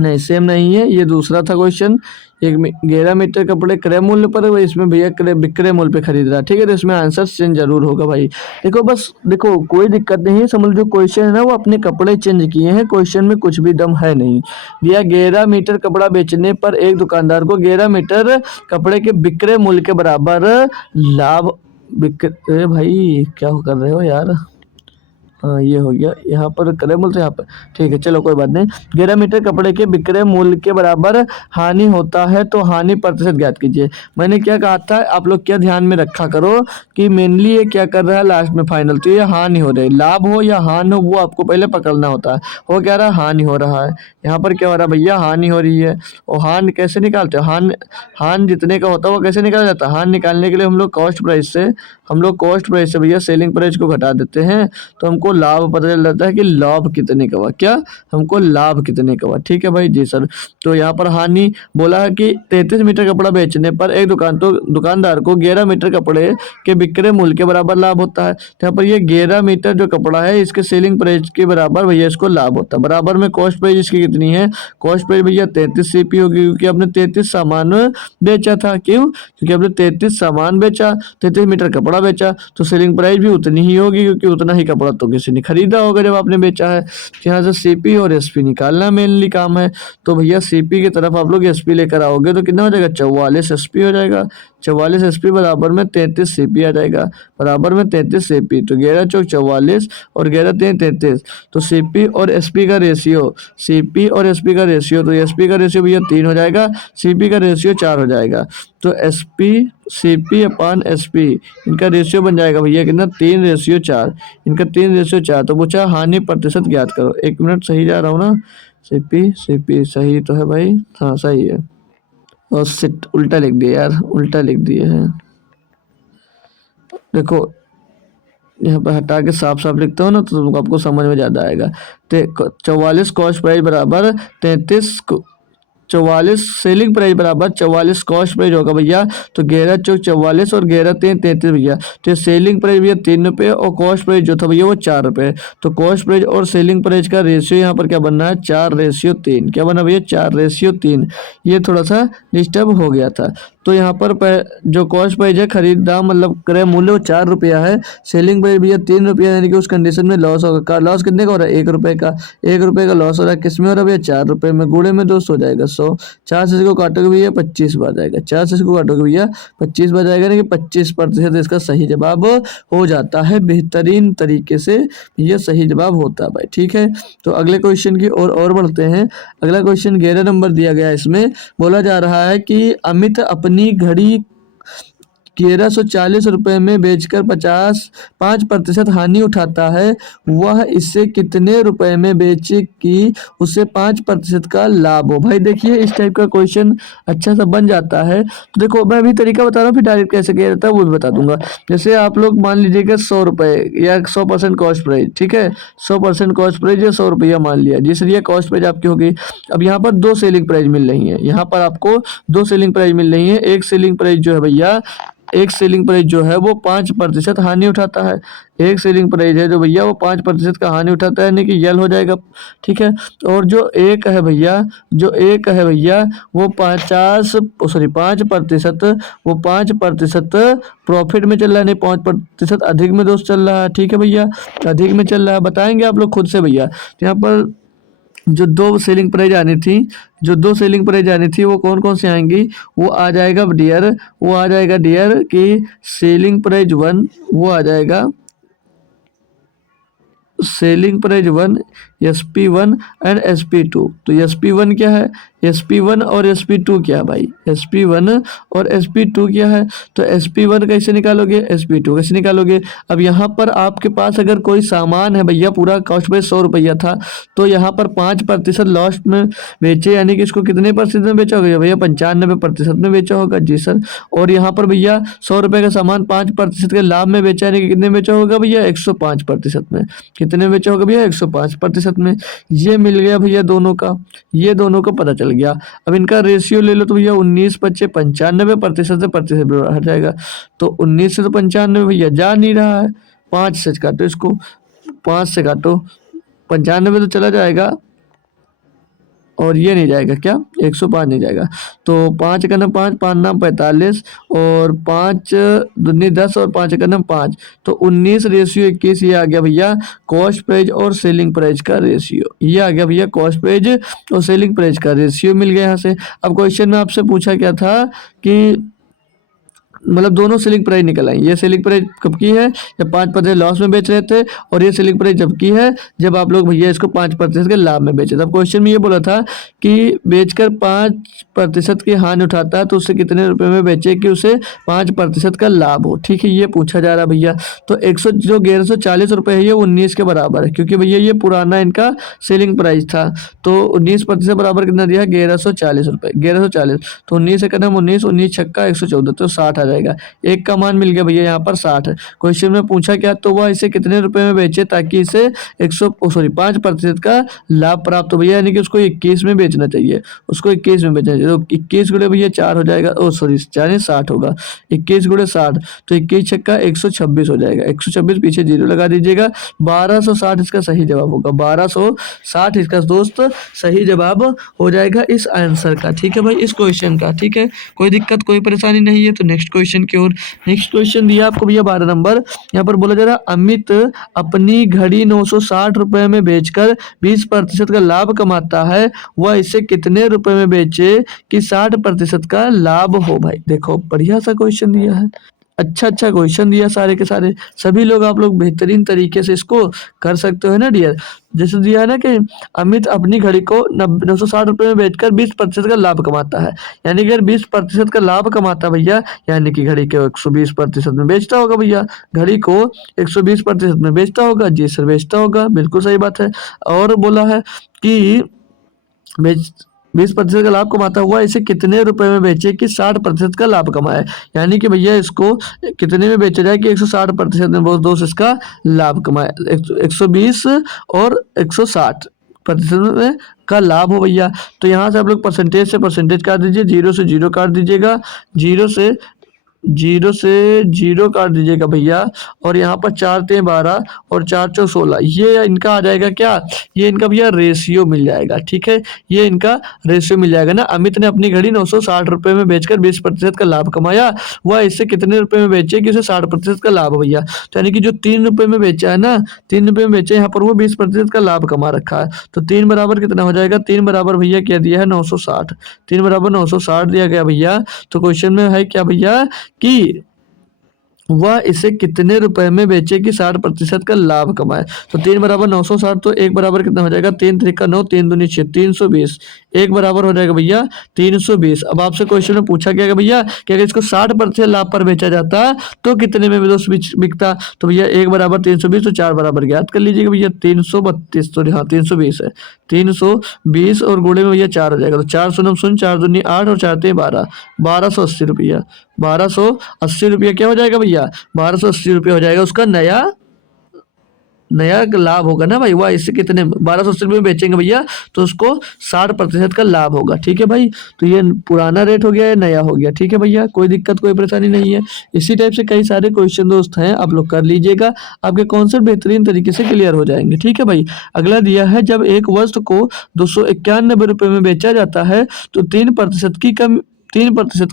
नहीं सेम नहीं है, ये दूसरा था क्वेश्चन। 11 मीटर कपड़े क्रय मूल्य पर, इसमें भैया विक्रय मूल्य पे खरीद रहा है, ठीक है। तो इसमें आंसर चेंज जरूर होगा भाई। देखो बस देखो, कोई दिक्कत नहीं है, समझ जो क्वेश्चन है ना वो अपने कपड़े चेंज किए हैं, क्वेश्चन में कुछ भी दम है नहीं। दिया 11 मीटर कपड़ा बेचने पर एक दुकानदार को 11 मीटर कपड़े के विक्रय मूल्य के बराबर लाभ, भाई क्या कर रहे हो यार, हाँ ये हो गया, यहाँ पर करें बोलते हैं यहाँ पर। ठीक है चलो कोई बात नहीं। 11 मीटर कपड़े के विक्रय मूल्य के बराबर हानि होता है तो हानि प्रतिशत ज्ञात कीजिए। मैंने क्या कहा था, आप लोग क्या ध्यान में रखा करो कि मेनली ये क्या कर रहा है लास्ट में फाइनल, तो ये हानि हो रही है, लाभ हो या हानि हो वो आपको पहले पकड़ना होता है। हो क्या रहा है, हानि हो रहा है। यहाँ पर क्या हो रहा है भैया, हानि हो रही है। और हानि कैसे निकालते हो, हानि जितने का होता है वो कैसे निकाला जाता है, हानि निकालने के लिए हम लोग कॉस्ट प्राइस से भैया सेलिंग प्राइस को घटा देते हैं, तो हमको लाभ पता चल जाता है कि लाभ कितने का हुआ, क्या हमको लाभ कितने का हुआ। ठीक है भाई जी सर। तो यहाँ पर हानि बोला है कि 33 मीटर कपड़ा बेचने पर एक दुकानदार को 11 मीटर कपड़े के विक्रय मूल्य के बराबर लाभ होता है। तो यहाँ पर ये 11 मीटर जो कपड़ा है इसके सेलिंग प्राइस के बराबर भैया इसको लाभ होता है। बराबर में कॉस्ट प्राइस इसकी कितनी है, कॉस्ट प्राइस भैया 33 सीपी होगी, क्योंकि आपने 33 सामान बेचा था। क्यों, क्योंकि आपने 33 सामान बेचा, 33 मीटर कपड़ा बेचा, तो सेलिंग प्राइस भी उतनी ही होगी, क्योंकि उतना ही कपड़ा तो किसी ने खरीदा होगा जब आपने बेचा है। यहाँ से सीपी और एसपी निकालना मेनली काम है। तो भैया सीपी की तरफ आप लोग एसपी लेकर आओगे तो कितना हो जाएगा, 44 एसपी हो जाएगा। 44 एसपी बराबर में 33 सीपी आ जाएगा, बराबर में 33 सीपी। तो 11 चौक 44 और 11 3 33। तो सीपी और एसपी का रेशियो, सीपी और एसपी का रेशियो, तो एसपी का रेशियो भैया 3 हो जाएगा, सीपी का रेशियो 4 हो जाएगा। तो एसपी सीपी अपान एसपी इनका रेशियो बन जाएगा भैया कितना, 3:4। इनका 3:4। तो पूछा हानि प्रतिशत ज्ञात करो। 1 मिनट, सही जा रहा हूँ ना, सीपी सीपी सही तो है भाई, हाँ सही है। और सिट उल्टा लिख दिया यार, उल्टा लिख दिए हैं। देखो यहाँ पर हटा के साफ साफ लिखता हूँ ना तो तुमको आपको समझ में ज़्यादा आएगा। 44 कॉस्ट प्राइस बराबर 33, 44 सेलिंग प्राइस बराबर 44 कॉस्ट प्राइस होगा भैया। तो 11 चौक 44 और 11 3 33 भैया। तो सेलिंग प्राइस भैया 3 रुपये और कॉस्ट प्राइस जो था भैया वो 4 रुपये। तो कॉस्ट प्राइस और सेलिंग प्राइस का रेशियो यहाँ पर क्या बनना है, 4:3। क्या बना भैया, 4:3। ये थोड़ा सा डिस्टर्ब हो गया था। तो यहाँ पर जो कॉस्ट प्राइस है, खरीद दाम मतलब क्रय मूल्य वो 4 रुपया है, सेलिंग प्राइस भैया 3 रुपया, यानी कि उस कंडीशन में लॉस होगा। लॉस कितने का हो रहा है, 1 रुपये का। 1 रुपये का लॉस हो रहा है, किस में हो रहा है भैया, 4 रुपये में। गुणे में 200 हो जाएगा 100। 4 से इसको काटोगे भैया 25 बार जाएगा, 4 से इसको काटोगे भैया 25 बार जाएगा, यानी कि 25% इसका सही जवाब हो जाता है। बेहतरीन तरीके से ये सही जवाब होता है भाई। ठीक है, तो अगले क्वेश्चन की और बढ़ते हैं। अगला क्वेश्चन 11 नंबर दिया गया है। इसमें बोला जा रहा है कि अमित अपनी घड़ी 1140 रुपये में बेचकर 5% हानि उठाता है। वह इसे कितने रुपए में बेचे कि उसे 5% का लाभ हो। भाई देखिए इस टाइप का क्वेश्चन अच्छा सा बन जाता है। तो देखो मैं अभी तरीका बता रहा हूँ, फिर डायरेक्ट कैसे किया जाता है वो भी बता दूंगा। जैसे आप लोग मान लीजिएगा 100 रुपये या 100% कॉस्ट प्राइस, ठीक है, 100% कॉस्ट प्राइस या 100 रुपया मान लिया, जिस लिए कॉस्ट प्राइस आपकी होगी। अब यहाँ पर 2 सेलिंग प्राइस मिल रही है, यहाँ पर आपको 2 सेलिंग प्राइस मिल रही है। एक सेलिंग प्राइस जो है भैया, एक सेलिंग प्राइस जो है वो 5% हानि उठाता है। एक सेलिंग प्राइस है जो भैया वो 5% का हानि उठाता है, यानी कि यल हो जाएगा। ठीक है, और जो एक है भैया वो 5%, वो 5% प्रॉफिट में चल रहा है, नहीं 5% अधिक में दोस्त चल रहा है। ठीक है भैया, अधिक में चल रहा है, बताएंगे आप लोग खुद से भैया। तो यहाँ पर जो 2 सेलिंग प्राइस आनी थी वो कौन कौन सी आएंगी, वो आ जाएगा डियर कि सेलिंग प्राइस 1 वो आ जाएगा, selling price 1, SP1 and SP2। तो SP1 क्या है, SP1 और SP2 क्या है भाई, SP1 और SP2 क्या है। तो SP1 कैसे निकालोगे, SP2 कैसे निकालोगे। अब यहाँ पर आपके पास अगर कोई सामान है भैया, पूरा कॉस्ट प्राइस 100 रुपया था, तो यहाँ पर 5% लॉस्ट में बेचे, यानी कि इसको कितने % में बेचा होगा भैया, 95% में बेचा होगा जी सर। और यहाँ पर भैया 100 रुपये का सामान 5% के लाभ में बेचा, यानी कि कितने बेचा होगा भैया, 105% में। कितने बेचा होगा भैया, 105% में। ये मिल गया भैया दोनों का, ये दोनों का पता चल गया। अब इनका रेशियो ले लो तो भैया 19 बच्चे 95% से प्रतिशत हट जाएगा। तो 19 से तो 95 भैया जा नहीं रहा है, 5 से काटो इसको, 5 से काटो, 95 तो चला जाएगा और ये नहीं जाएगा, क्या 105 नहीं जाएगा। तो 5 का नाम 5, 5 नाम 45 और 5 दूनी 10 और 5 का नाम 5। तो 19:21 ये आ गया भैया कॉस्ट प्राइस और सेलिंग प्राइस का रेशियो। ये आ गया भैया कॉस्ट प्राइस और सेलिंग प्राइस का रेशियो मिल गया यहाँ से। अब क्वेश्चन में आपसे पूछा क्या था कि मतलब दोनों सेलिंग प्राइस निकल आई। ये सेलिंग प्राइस कब की है, जब 5% लॉस में बेच रहे थे, और ये सेलिंग प्राइस जब की है जब आप लोग भैया इसको 5% के लाभ में बेचे। तब क्वेश्चन में ये बोला था कि बेचकर 5% की हानि उठाता है तो उसे कितने रुपए में बेचे कि उसे 5% का लाभ हो। ठीक है, ये पूछा जा रहा है भैया। तो 100 जो 1140 रुपये है ये 19 के बराबर है, क्योंकि भैया ये पुराना इनका सेलिंग प्राइस था। तो 19% बराबर कितना दिया, 1140 रुपये, 1140। तो 19 से कदम 19, 19 छक्का 114, तो 60 आ जाएगा। एक का मान मिल गया भैया यहाँ पर 60 है। क्वेश्चन में पूछा क्या, तो वह इसे कितने रुपए में बेचे ताकि इसे 5% का लाभ प्राप्त हो भैया, यानी कि उसको 21 में बेचना चाहिए, उसको 21 में बेचना चाहिए। तो 21 गुणे भैया 4 हो जाएगा, 60 होगा, 21 गुणे 60, तो 21 छक्का 126 हो जाएगा, 126 पीछे जीरो लगा दीजिएगा। 1260 इसका सही जवाब होगा, 1260 इसका दोस्त सही जवाब हो जाएगा इस आंसर का। ठीक है भाई, इस क्वेश्चन का। ठीक है, कोई दिक्कत कोई परेशानी नहीं है। तो नेक्स्ट क्वेश्चन की ओर। नेक्स्ट क्वेश्चन दिया आपको भैया 12 नंबर। यहाँ पर बोला जा रहा है अमित अपनी घड़ी 960 रुपए में बेचकर 20% का लाभ कमाता है, वह इसे कितने रुपए में बेचे कि 60% का लाभ हो। भाई देखो बढ़िया सा क्वेश्चन दिया है, अच्छा क्वेश्चन दिया, सारे के सारे सभी लोग आप लोग बेहतरीन तरीके से इसको कर सकते हो, है ना डियर। जैसे दिया है ना कि अमित अपनी घड़ी को 960 रुपये में बेचकर 20% का लाभ कमाता है, यानी कि अगर 20% का लाभ कमाता है भैया, यानी कि घड़ी को 120% में बेचता होगा भैया, घड़ी को 120% में बेचता होगा। जी सर, बेचता होगा, बिल्कुल सही बात है। और बोला है कि बेच 20% का लाभ कमाता हुआ इसे कितने रुपए में बेचे कि 60% का लाभ कमाए, यानी कि भैया इसको कितने में बेचा जाए कि 160% में बहुत दोस्त इसका लाभ कमाए, 120 और 160% में का लाभ हो भैया। तो यहाँ से आप लोग परसेंटेज से परसेंटेज काट दीजिए, जीरो से जीरो काट दीजिएगा, जीरो से जीरो काट दीजिएगा भैया, और यहाँ पर 4 3 12 और 4 4 16, ये इनका आ जाएगा क्या, ये इनका भैया रेशियो मिल जाएगा। ठीक है, ये इनका रेशियो मिल जाएगा ना। अमित ने अपनी घड़ी 960 रुपये में बेचकर 20% का लाभ कमाया, वह इससे कितने रुपए में बेचे कि उसे 60% का लाभ हो भैया। तो यानी कि जो 3 रुपये में बेचा है ना, 3 रुपये में बेचे, यहाँ पर वो 20% का लाभ कमा रखा है। तो 3 बराबर कितना हो जाएगा, 3 बराबर भैया क्या दिया है, 960, 3 बराबर 960 दिया गया भैया। तो क्वेश्चन में है क्या भैया कि वह इसे कितने रुपए में बेचे कि 60% का लाभ कमाए। तो 3 बराबर 960, तो 1 बराबर कितना हो जाएगा, 3 त्रिका 9, 3 दूनी 6, 320, 1 बराबर हो जाएगा भैया 320। अब आपसे क्वेश्चन में पूछा गया कि भैया कि अगर इसको 60% लाभ पर बेचा जाता तो कितने में दोस्त बिकता। तो भैया 1 बराबर 320, तो 4 बराबर ज्ञात कर लीजिएगा भैया, 332, तो हाँ 320 है, 320 और गुणे में भैया 4 हो जाएगा, तो 4 शून्य शून्य, 4 दूनी 8 और 4 3 12, 1280 रुपया, 1280 रुपया क्या हो जाएगा भैया, 1280 रुपया हो जाएगा उसका नया लाभ होगा ना भाई। वह इससे कितने 1280 रुपये में बेचेंगे भैया, तो उसको 60% का लाभ होगा। ठीक है भाई, तो ये पुराना रेट हो गया, ये नया हो गया। ठीक है भैया, कोई दिक्कत कोई परेशानी नहीं है। इसी टाइप से कई सारे क्वेश्चन दोस्त हैं, आप लोग कर लीजिएगा, आपके कॉन्सेप्ट बेहतरीन तरीके से क्लियर हो जाएंगे। ठीक है भाई, अगला दिया है जब एक वस्तु को 291 रुपये में बेचा जाता है तो 3%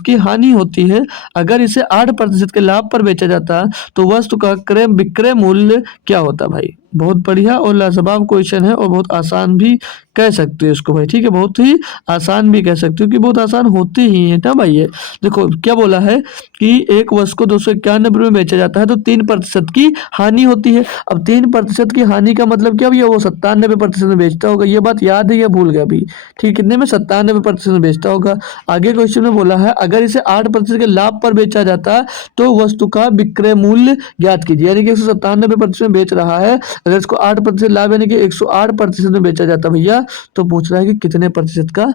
की हानि होती है। अगर इसे 8% के लाभ पर बेचा जाता तो वस्तु का क्रय विक्रय मूल्य क्या होता भाई। बहुत बढ़िया और लाजवाब क्वेश्चन है, और बहुत आसान भी कह सकते हो इसको भाई। ठीक है, बहुत ही आसान भी कह सकते हो कि बहुत आसान होती ही है ना भाई। ये देखो क्या बोला है कि एक वस्तु को 291 रुपये में बेचा जाता है तो 3% की हानि होती है। अब 3% की हानि का मतलब क्या भैया, वो 97% में बेचता होगा। ये बात याद है या भूल गया अभी। ठीक, कितने में, 97% में बेचता होगा। आगे क्वेश्चन में बोला है अगर इसे 8% के लाभ पर बेचा जाता तो वस्तु का विक्रय मूल्य ज्ञात कीजिए, यानी कि 197% में बेच रहा है, अगर इसको 8% लाभ यानी कि 108% में बेचा जाता भैया, तो पूछ रहा है कि कितने प्रतिशत का,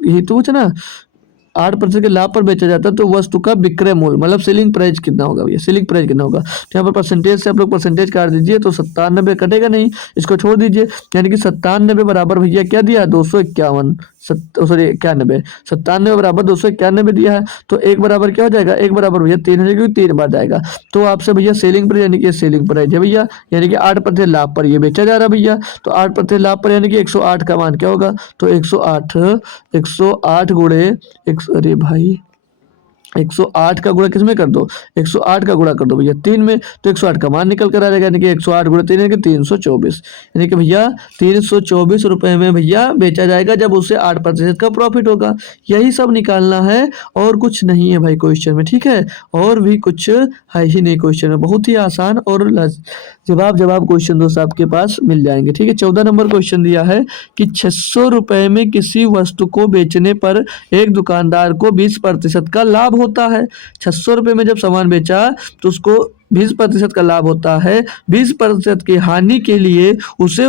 यही तो पूछना, 8% के लाभ पर बेचा जाता है तो वस्तु का विक्रय मूल्य मतलब सेलिंग प्राइस कितना होगा भैया, सेलिंग प्राइस कितना होगा। तो यहाँ पर परसेंटेज से आप लोग परसेंटेज काट दीजिए, तो 97 कटेगा नहीं, इसको छोड़ दीजिए, यानी कि 97 बराबर भैया क्या दिया, 251, सॉरी 91, 97 बराबर 291 दिया है। तो 1 बराबर क्या हो जाएगा, 1 बराबर भैया 3 हो जाएगा, 3 बार जाएगा। तो आपसे भैया सेलिंग प्राइस यानी कि सेलिंग प्राइस है भैया, यानी कि 8% लाभ पर ये बेचा जा रहा है भैया। तो 8% लाभ पर यानी कि 108 का मान क्या होगा, तो 108 गुणे, अरे भाई 108 का गुणा किसमें कर दो, 108 का गुणा कर दो भैया 3 में, तो 108 का मान निकल कर आ जाएगा, यानी कि 108 गुणा 3 यानी कि 324, यानी कि भैया 324 रुपए में भैया बेचा जाएगा जब उसे 8% का प्रॉफिट होगा। यही सब निकालना है और कुछ नहीं है भाई क्वेश्चन में, ठीक है। और भी कुछ है ही नहीं क्वेश्चन में, बहुत ही आसान और जवाब क्वेश्चन दोस्तों आपके पास मिल जाएंगे, ठीक है। 14 नंबर क्वेश्चन दिया है कि 600 रुपए में किसी वस्तु को बेचने पर एक दुकानदार को 20% का लाभ होता है। 600 रुपए में जब सामान बेचा तो उसको 20% का लाभ होता है। 20% की हानि के लिए उसे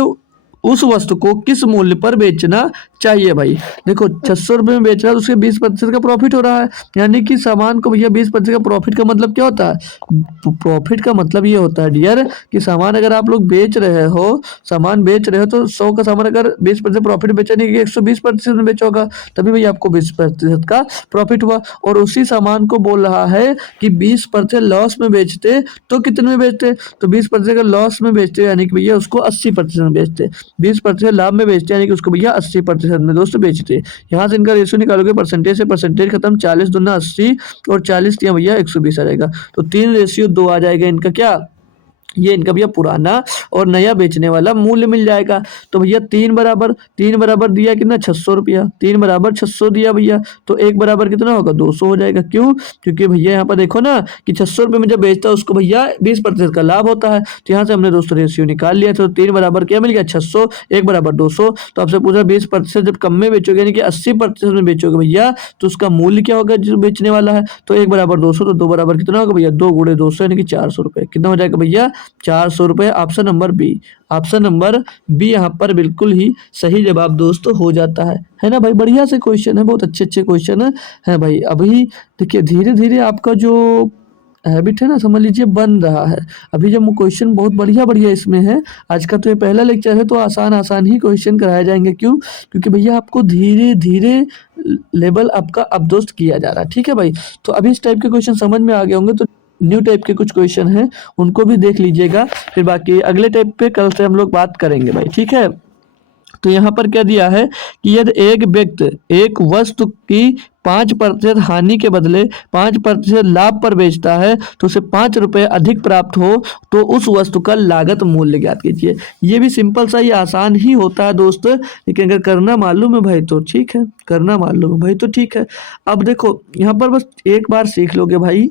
उस वस्तु को किस मूल्य पर बेचना चाहिए भाई। देखो 600 रुपये में बेच रहा है तो उसके 20% का प्रॉफिट हो रहा है, यानी कि सामान को भैया 20% का प्रॉफिट का मतलब क्या होता है, प्रॉफिट का मतलब ये होता है डियर कि सामान अगर आप लोग बेच रहे हो, सामान बेच रहे हो तो 100 का सामान अगर 20% प्रॉफिट बेचने के 120% में बेचा होगा तभी भैया आपको 20% का प्रॉफिट हुआ। और उसी सामान को बोल रहा है कि 20% लॉस में बेचते तो कितने में बेचते, तो 20% का लॉस में बेचते यानी कि भैया उसको 80% में बेचते, 20% लाभ में बेचते यानी कि उसको भैया 80% में दोस्तों बेचते। यहाँ से इनका रेशियो निकालोगे परसेंटेज से परसेंटेज खत्म, 40 दूना 80 और 40 दिया भैया 120 आ जाएगा, तो 3:2 आ जाएगा इनका क्या, ये इनका भैया पुराना और नया बेचने वाला मूल्य मिल जाएगा। तो भैया 3 बराबर दिया कितना 600 रुपया, 3 बराबर 600 दिया भैया, तो 1 बराबर कितना होगा 200 हो जाएगा। क्यों, क्योंकि भैया यहाँ पर देखो ना कि 600 रुपये में जब बेचता है उसको भैया 20% का लाभ होता है, तो यहाँ से हमने दोस्तों रेशियो निकाल लिया। तो 3 बराबर क्या मिल गया 600, 1 बराबर 200। तो आपसे पूछा 20% जब कम में बेचोगे यानी कि 80% में बेचोगे भैया तो उसका मूल्य क्या होगा जो बेचने वाला है, तो 1 बराबर 200, तो 2 बराबर कितना होगा भैया 2 गुणे 200 यानी कि 400 रुपये, कितना हो जाएगा भैया 400 रुपये। Option number B, option number B यहाँ पर बिल्कुल ही सही जवाब दोस्तों हो जाता है ना भाई। बढ़िया से क्वेश्चन है, बहुत अच्छे अच्छे क्वेश्चन है भाई। अभी देखिए धीरे धीरे आपका जो हैबिट है ना समझ लीजिए बन रहा है। अभी जब क्वेश्चन बहुत बढ़िया बढ़िया इसमें है, आज का तो ये पहला लेक्चर है तो आसान आसान ही क्वेश्चन कराए जाएंगे। क्यों, क्योंकि भैया आपको धीरे धीरे लेवल आपका अब दोस्त किया जा रहा है, ठीक है भाई। तो अभी इस टाइप के क्वेश्चन समझ में आ गए होंगे, तो न्यू टाइप के कुछ क्वेश्चन हैं उनको भी देख लीजिएगा, फिर बाकी अगले टाइप पे कल से हम लोग बात करेंगे भाई, ठीक है। तो यहाँ पर क्या दिया है कि यदि एक व्यक्ति एक वस्तु की 5% हानि के बदले 5% लाभ पर बेचता है तो उसे 5 रुपये अधिक प्राप्त हो तो उस वस्तु का लागत मूल्य ज्ञात कीजिए। ये भी सिंपल सा ही आसान ही होता है दोस्त, लेकिन अगर करना मालूम है भाई तो ठीक है, करना मालूम है भाई तो ठीक है। अब देखो यहाँ पर बस एक बार सीख लोगे भाई,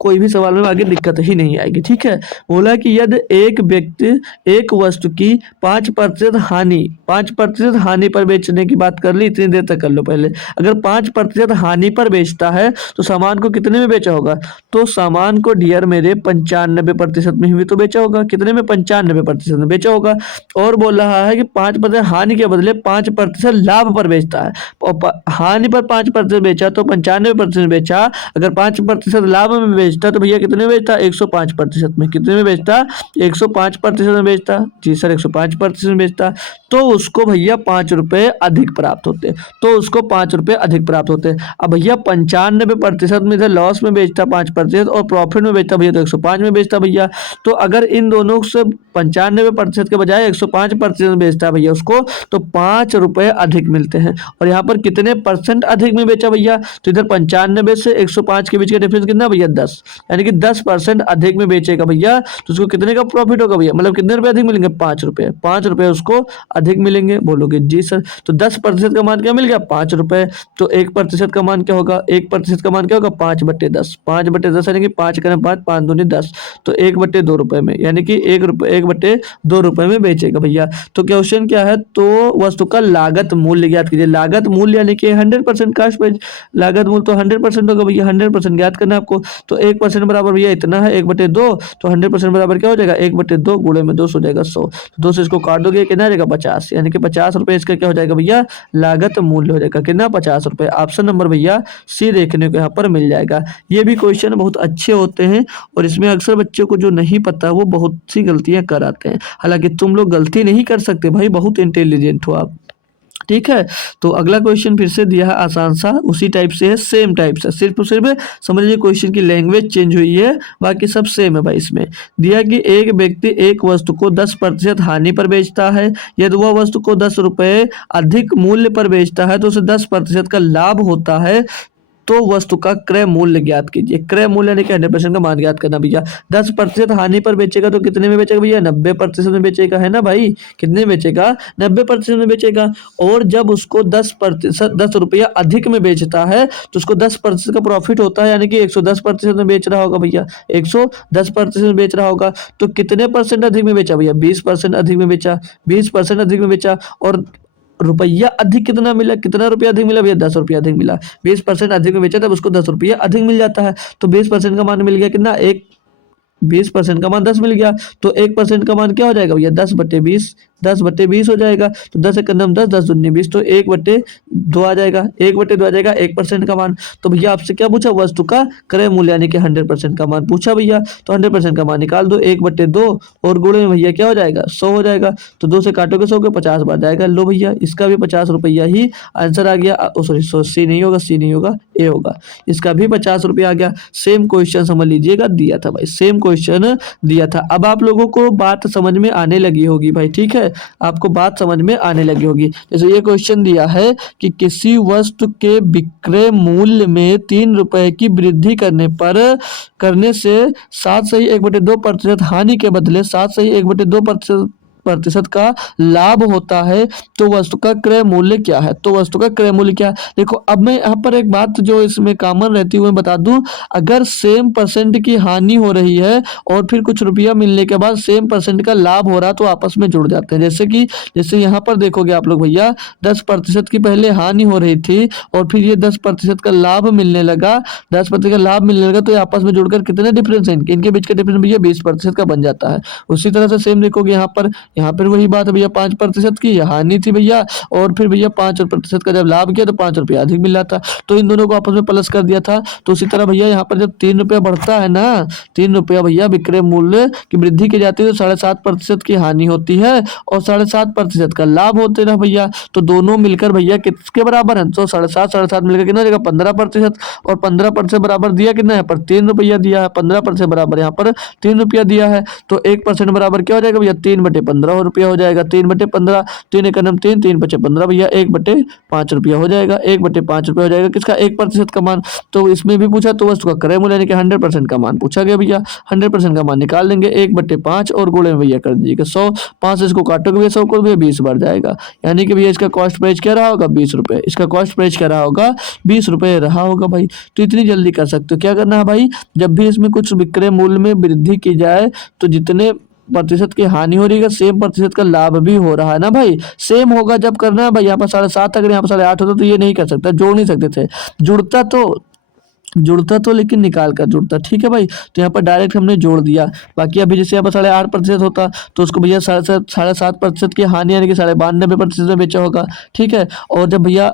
कोई भी सवाल में आगे दिक्कत ही नहीं आएगी, ठीक है। बोला कि यदि एक व्यक्ति एक वस्तु की 5% हानि पर बेचने की बात कर ली, इतनी देर तक कर लो पहले। अगर 5% हानि पर बेचता है तो सामान को कितने में बेचा होगा, तो सामान को डियर मेरे 95% में ही तो बेचा होगा, कितने में 95% में बेचा होगा। और बोल रहा है कि 5% हानि के बदले 5% लाभ पर बेचता है, और हानि पर 5% बेचा तो 95% बेचा, अगर 5% लाभ में बेचता तो भैया कितने में बेचता 105% में, कितने में बेचता 105% में बेचता, जी सर 105% में बेचता, तो उसको भैया 5 रुपये अधिक प्राप्त होते, तो उसको 5 रुपये अधिक प्राप्त होते। अब भैया 95% में से लॉस में बेचता 5% और प्रॉफिट में बेचता भैया तो 105 में बेचता भैया। तो अगर इन दोनों से 95% के बजाय 105% में बेचता भैया उसको, तो 5 रुपये अधिक मिलते हैं। और यहाँ पर कितने परसेंट अधिक में बेचा भैया, तो इधर 95 से 105 के बीच का डिफरेंस कितना भैया 10, यानी कि 10% अधिक में बेचेगा भैया तो उसको कितने का प्रॉफिट होगा भैया, मतलब कितने रुपए अधिक मिलेंगे 5 रुपये, 5 रुपये उसको अधिक मिलेंगे। बोलोगे जी सर, तो 10% का मान क्या मिल गया 5 रुपये, तो 1% का मान क्या होगा, 1% का मान क्या होगा 5/10, 5/10 यानी कि 5 करें 5, 5 दूनी 10, तो 1/2 रुपये में, यानी कि 1/2 रुपये में बेचेगा भैया। तो क्वेश्चन क्या है, तो वस्तु का लागत मूल्य ज्ञात कीजिए। लागत मूल्य यानी कि 100% कास्ट प्राइस, लागत मूल्य तो 100% होगा भैया, 100% ज्ञात करना है आपको। तो 1% बराबर भैया इतना है 1/2, तो 100% बराबर क्या हो जाएगा 1/2 गुणे में 2 हो जाएगा 100, तो 2 से इसको काट दोगे कितना आ जाएगा 50, यानी कि 50 रुपये इसका क्या हो जाएगा भैया लागत मूल्य हो जाएगा, कितना 50 रुपये। ऑप्शन नंबर भैया सी देखने को यहाँ पर मिल जाएगा। ये भी क्वेश्चन बहुत अच्छे होते हैं और इसमें अक्सर बच्चों को जो नहीं पता वो बहुत सी गलतियां कर आते हैं, हालांकि तुम लोग गलती नहीं कर सकते भाई, बहुत इंटेलिजेंट हो आप, ठीक है। तो अगला क्वेश्चन फिर से दिया है आसान सा, उसी टाइप से है, सेम टाइप से, सिर्फ समझ लीजिए क्वेश्चन की लैंग्वेज चेंज हुई है, बाकी सब सेम है भाई। इसमें दिया कि एक व्यक्ति एक वस्तु को 10% हानि पर बेचता है, यदि वह वस्तु को 10 रुपये अधिक मूल्य पर बेचता है तो उसे 10% का लाभ होता है। तो वस्तु का क्रय मूल्य ज्ञात कीजिए। क्रय मूल्य यानी कि 100% का मान ज्ञात करना भैया। 10% हानि पर बेचेगा तो कितने में बेचेगा भैया? 90% में बेचेगा, है ना भाई? कितने में बेचेगा? 90% में बेचेगा। और जब उसको 10% 10 रुपया अधिक में बेचता है तो उसको 10% का प्रॉफिट होता है, यानी कि 110% में बेच रहा होगा भैया। 110% में बेच रहा होगा। तो कितने परसेंट अधिक में बेचा भैया? 20% अधिक में बेचा। 20% अधिक में बेचा। और रुपया अधिक कितना मिला? कितना रुपया अधिक मिला भैया? 10 रुपया अधिक मिला। 20% अधिक में बेचा तब उसको 10 रुपया अधिक मिल जाता है। तो 20% का मान मिल गया कितना? एक। 20% का मान 10 मिल गया। तो 1% का मान क्या हो जाएगा भैया? 10/20। 10/20 हो जाएगा। तो 10 एक कदम 10, 10 दूनी 20, तो 1/2 आ जाएगा। 1/2 आ जाएगा 1% का मान। तो भैया आपसे क्या पूछा? वस्तु का क्रय मूल्य यानी कि 100% का मान पूछा भैया। तो 100% का मान निकाल दो। 1/2 और गुणे में भैया क्या हो जाएगा? 100 हो जाएगा। तो 2 से काटोगे 100 के 50 बार जाएगा। लो भैया इसका भी 50 रुपया ही आंसर आ गया। सॉरी, सी नहीं होगा, सी नहीं होगा, ए होगा। इसका भी 50 रुपया आ गया। सेम क्वेश्चन समझ लीजिएगा, दिया था भाई, सेम क्वेश्चन दिया था। अब आप लोगों को बात समझ में आने लगी होगी भाई, ठीक है? आपको बात समझ में आने लगी होगी। जैसे ये क्वेश्चन दिया है कि किसी वस्तु के विक्रय मूल्य में 3 रुपए की वृद्धि करने से 7.1/2% हानि के बदले 7.1/2% का लाभ होता है, तो वस्तु का क्रय मूल्य क्या है? तो वस्तु का क्रय मूल्य क्या है? देखो अब मैं यहाँ पर एक बात जो इसमें कॉमन रहती है वो मैं बता दूं। अगर सेम परसेंट की हानि हो रही है और फिर कुछ रुपया मिलने के बाद सेम परसेंट का लाभ हो रहा तो आपस में जुड़ जाते हैं। जैसे यहाँ पर देखोगे आप लोग भैया, 10% की पहले हानि हो रही थी और फिर ये 10% का लाभ मिलने लगा। 10% का लाभ मिलने लगा तो ये आपस में जुड़कर कितने डिफरेंस है इनके बीच का डिफरेंस भैया 20% का बन जाता है। उसी तरह से सेम देखोगे यहाँ पर वही बात है भैया, 5% की हानि थी भैया और फिर भैया 5% का जब लाभ किया तो 5 रुपया अधिक मिल रहा था, तो इन दोनों को आपस में प्लस कर दिया था। तो उसी तरह भैया यहाँ पर जब 3 रुपया बढ़ता है ना, 3 रुपया भैया विक्रय मूल्य की वृद्धि की जाती है तो 7.5% की हानि होती है और 7.5% का लाभ होते ना भैया। तो दोनों मिलकर भैया किसके बराबर है? तो 7.5 मिलकर कितना देगा? 15%। और 15% बराबर दिया कितना है? पर 3 रुपया दिया है। 15% बराबर यहाँ पर 3 रुपया दिया है। तो 1% बराबर क्या हो जाएगा भैया? 3/15 रुपया हो जाएगा। 3/15, 3 एक 3, 3×5 भैया 1/5 रुपया हो जाएगा। 1/5 रुपया हो जाएगा किसका? 1% का मान। तो इसमें भी पूछा तो वस्तु का क्रय मूल्य यानी कि 100% का मान पूछा गया भैया। 100% का मान निकाल लेंगे। 1/5 और गुणे में भैया कर दीजिएगा 100। 5 से इसको काटोगे भैया 100 को भैया 20 बढ़ जाएगा। यानी कि भैया इसका कॉस्ट प्राइस क्या रहा होगा? 20 रुपये। इसका कॉस्ट प्राइस क्या रहा होगा? 20 रुपये रहा होगा भाई। तो इतनी जल्दी कर सकते हो। क्या करना है भाई? जब भी इसमें कुछ विक्रय मूल्य में वृद्धि की जाए तो जितने प्रतिशत की हानि हो रही है सेम प्रतिशत का लाभ भी हो रहा है ना भाई। सेम होगा जब करना है भाई। यहाँ पर 7.5 अगर यहाँ पर 8.5 होता तो ये नहीं कर सकता, जोड़ नहीं सकते थे। जुड़ता तो लेकिन निकाल कर जुड़ता, ठीक है भाई। तो यहाँ पर डायरेक्ट हमने जोड़ दिया। बाकी अभी जैसे यहाँ पर 8.5% होता तो उसको भैया 7.5% की हानि यानी कि 92% में बेचा होगा, ठीक है। और जब भैया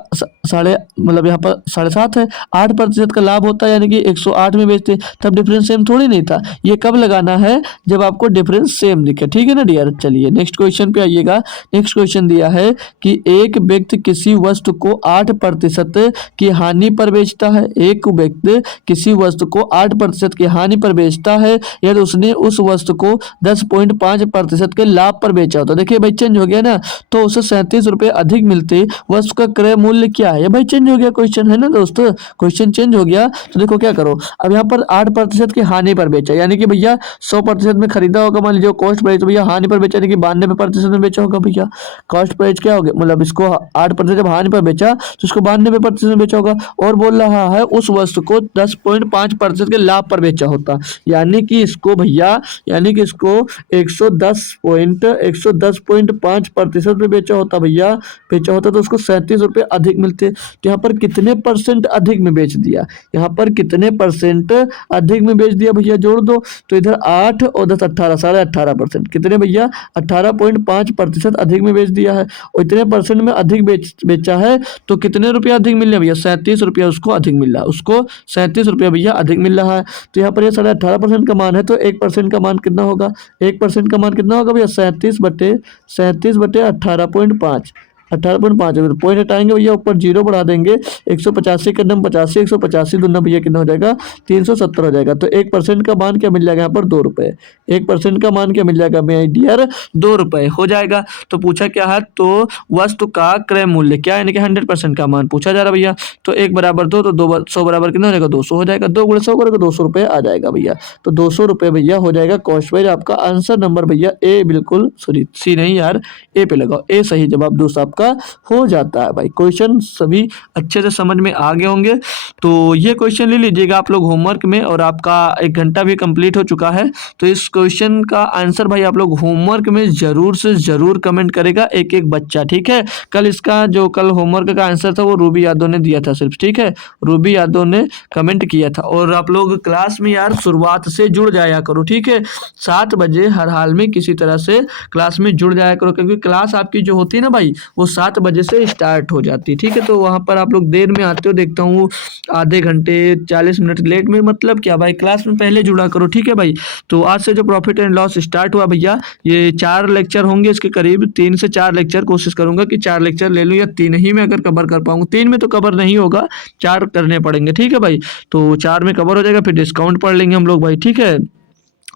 मतलब यहाँ पर 7.5 है, 8% का लाभ होता है यानी कि 108 में बेचते, तब डिफरेंस सेम थोड़ी नहीं था। ये कब लगाना है? जब आपको डिफरेंस सेम दिखे, ठीक है ना डियर। चलिए नेक्स्ट क्वेश्चन पे आइएगा। नेक्स्ट क्वेश्चन दिया है कि एक व्यक्ति किसी वस्तु को 8% की हानि पर बेचता है। एक व्यक्ति किसी वस्तु को 8% की हानि पर बेचता है यदि उसने उस वस्तु को 10.5% के लाभ पर बेचा होता। देखिए भाई चेंज हो गया ना, तो उसे 37 रुपए अधिक मिलते। वस्तु का क्रय मूल्य क्या है? भाई चेंज हो गया क्वेश्चन, है ना दोस्तों। क्वेश्चन चेंज हो गया। तो देखो क्या करो, अब यहाँ पर 8% की हानि पर बेचा यानी कि भैया 100% में खरीदा होगा, मान लीजिए कॉस्ट प्राइस, तो भैया हानि पर बेचा यानी कि 92% में बेचा होगा भैया। कॉस्ट प्राइस क्या हो गया, मतलब इसको 8% जब हानि पर बेचा तो इसको 92% में बेचा होगा। और बोल रहा है उस वस्तु को 10.5% के लाभ पर बेचा होता, यानी कि इसको भैया 110.5% में बेचा होता भैया, बेचा होता तो उसको 37 रुपए अधिक मिलते। तो यहाँ पर कितने परसेंट अधिक में बेच दिया? यहाँ पर कितने परसेंट अधिक में बेच दिया भैया? जोड़ दो। तो इधर 8 और 10 18, 18.5%। कितने भैया? 18.5% अधिक में बेच दिया है। और इतने परसेंट में अधिक बेचा है तो कितने रुपया अधिक मिल रहे हैं भैया? 37 रुपया उसको अधिक मिल रहा है। उसको 37 रुपया भैया अधिक मिल रहा है। तो यहाँ पर ये 18.5% का मान है, तो 1% का मान कितना होगा? 1% का मान कितना होगा भैया? 37/18.5। 18.5 पॉइंट हटाएंगे भैया, ऊपर जीरो बढ़ा देंगे, 185 के नम 85, 185 दूना भैया कितना हो जाएगा, 370 हो जाएगा। तो 1% का मान क्या मिल जाएगा यहाँ पर, 2 रुपए। 1% का मान क्या मिल जाएगा मेरे डियर, 2 रुपए हो जाएगा। तो पूछा क्या है, तो वस्तु का क्रय मूल्य क्या, यानी कि 100% का मान पूछा जा रहा है भैया। तो 1 = 2, तो 200 बराबर कितना हो जाएगा, 200 हो जाएगा। 2 × 100 करोगे 200 रुपये आ जाएगा भैया। तो 200 रुपये भैया हो जाएगा कॉस्ट वाइज आपका आंसर नंबर भैया ए, बिल्कुल सॉरी सी नहीं यार, ए पे लगाओ, ए सही जवाब दोस्त आपका हो जाता है भाई। क्वेश्चन सभी अच्छे से समझ में आ गए होंगे। तो ये क्वेश्चन ले लीजिएगा आप लोग होमवर्क में, और आपका 1 घंटा भी कंप्लीट हो चुका है। तो इस क्वेश्चन का आंसर भाई आप लोग होमवर्क में जरूर से जरूर कमेंट करेगा एक एक बच्चा, ठीक है। कल इसका जो कल होमवर्क का आंसर था वो रूबी यादव ने दिया था सिर्फ, ठीक है। रूबी यादव ने कमेंट किया था। और आप लोग क्लास में यार शुरुआत से जुड़ जाया करो, ठीक है। 7 बजे हर हाल में किसी तरह से क्लास में जुड़ जाया करो, क्योंकि क्लास आपकी जो होती है ना भाई, वो 7 बजे से स्टार्ट हो जाती है, ठीक है। तो वहाँ पर आप लोग देर में आते हो, देखता हूँ आधे घंटे 40 मिनट लेट में, मतलब क्या भाई, क्लास में पहले जुड़ा करो, ठीक है भाई। तो आज से जो प्रॉफिट एंड लॉस स्टार्ट हुआ भैया, ये 4 लेक्चर होंगे इसके करीब, 3 से 4 लेक्चर, कोशिश करूंगा कि 4 लेक्चर ले लूँ, या 3 ही में अगर कवर कर पाऊंगा। 3 में तो कवर नहीं होगा, 4 करने पड़ेंगे, ठीक है भाई। तो 4 में कवर हो जाएगा, फिर डिस्काउंट पढ़ लेंगे हम लोग भाई, ठीक है।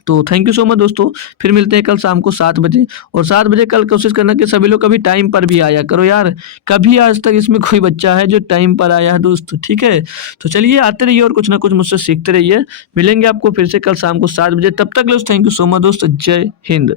तो थैंक यू सो मच दोस्तों, फिर मिलते हैं कल शाम को 7 बजे। और 7 बजे कल कोशिश करना कि सभी लोग कभी टाइम पर भी आया करो यार। कभी आज तक इसमें कोई बच्चा है जो टाइम पर आया है दोस्त, ठीक है। तो चलिए आते रहिए और कुछ ना कुछ मुझसे सीखते रहिए। मिलेंगे आपको फिर से कल शाम को 7 बजे। तब तक दोस्त थैंक यू सो मच दोस्त, जय हिंद।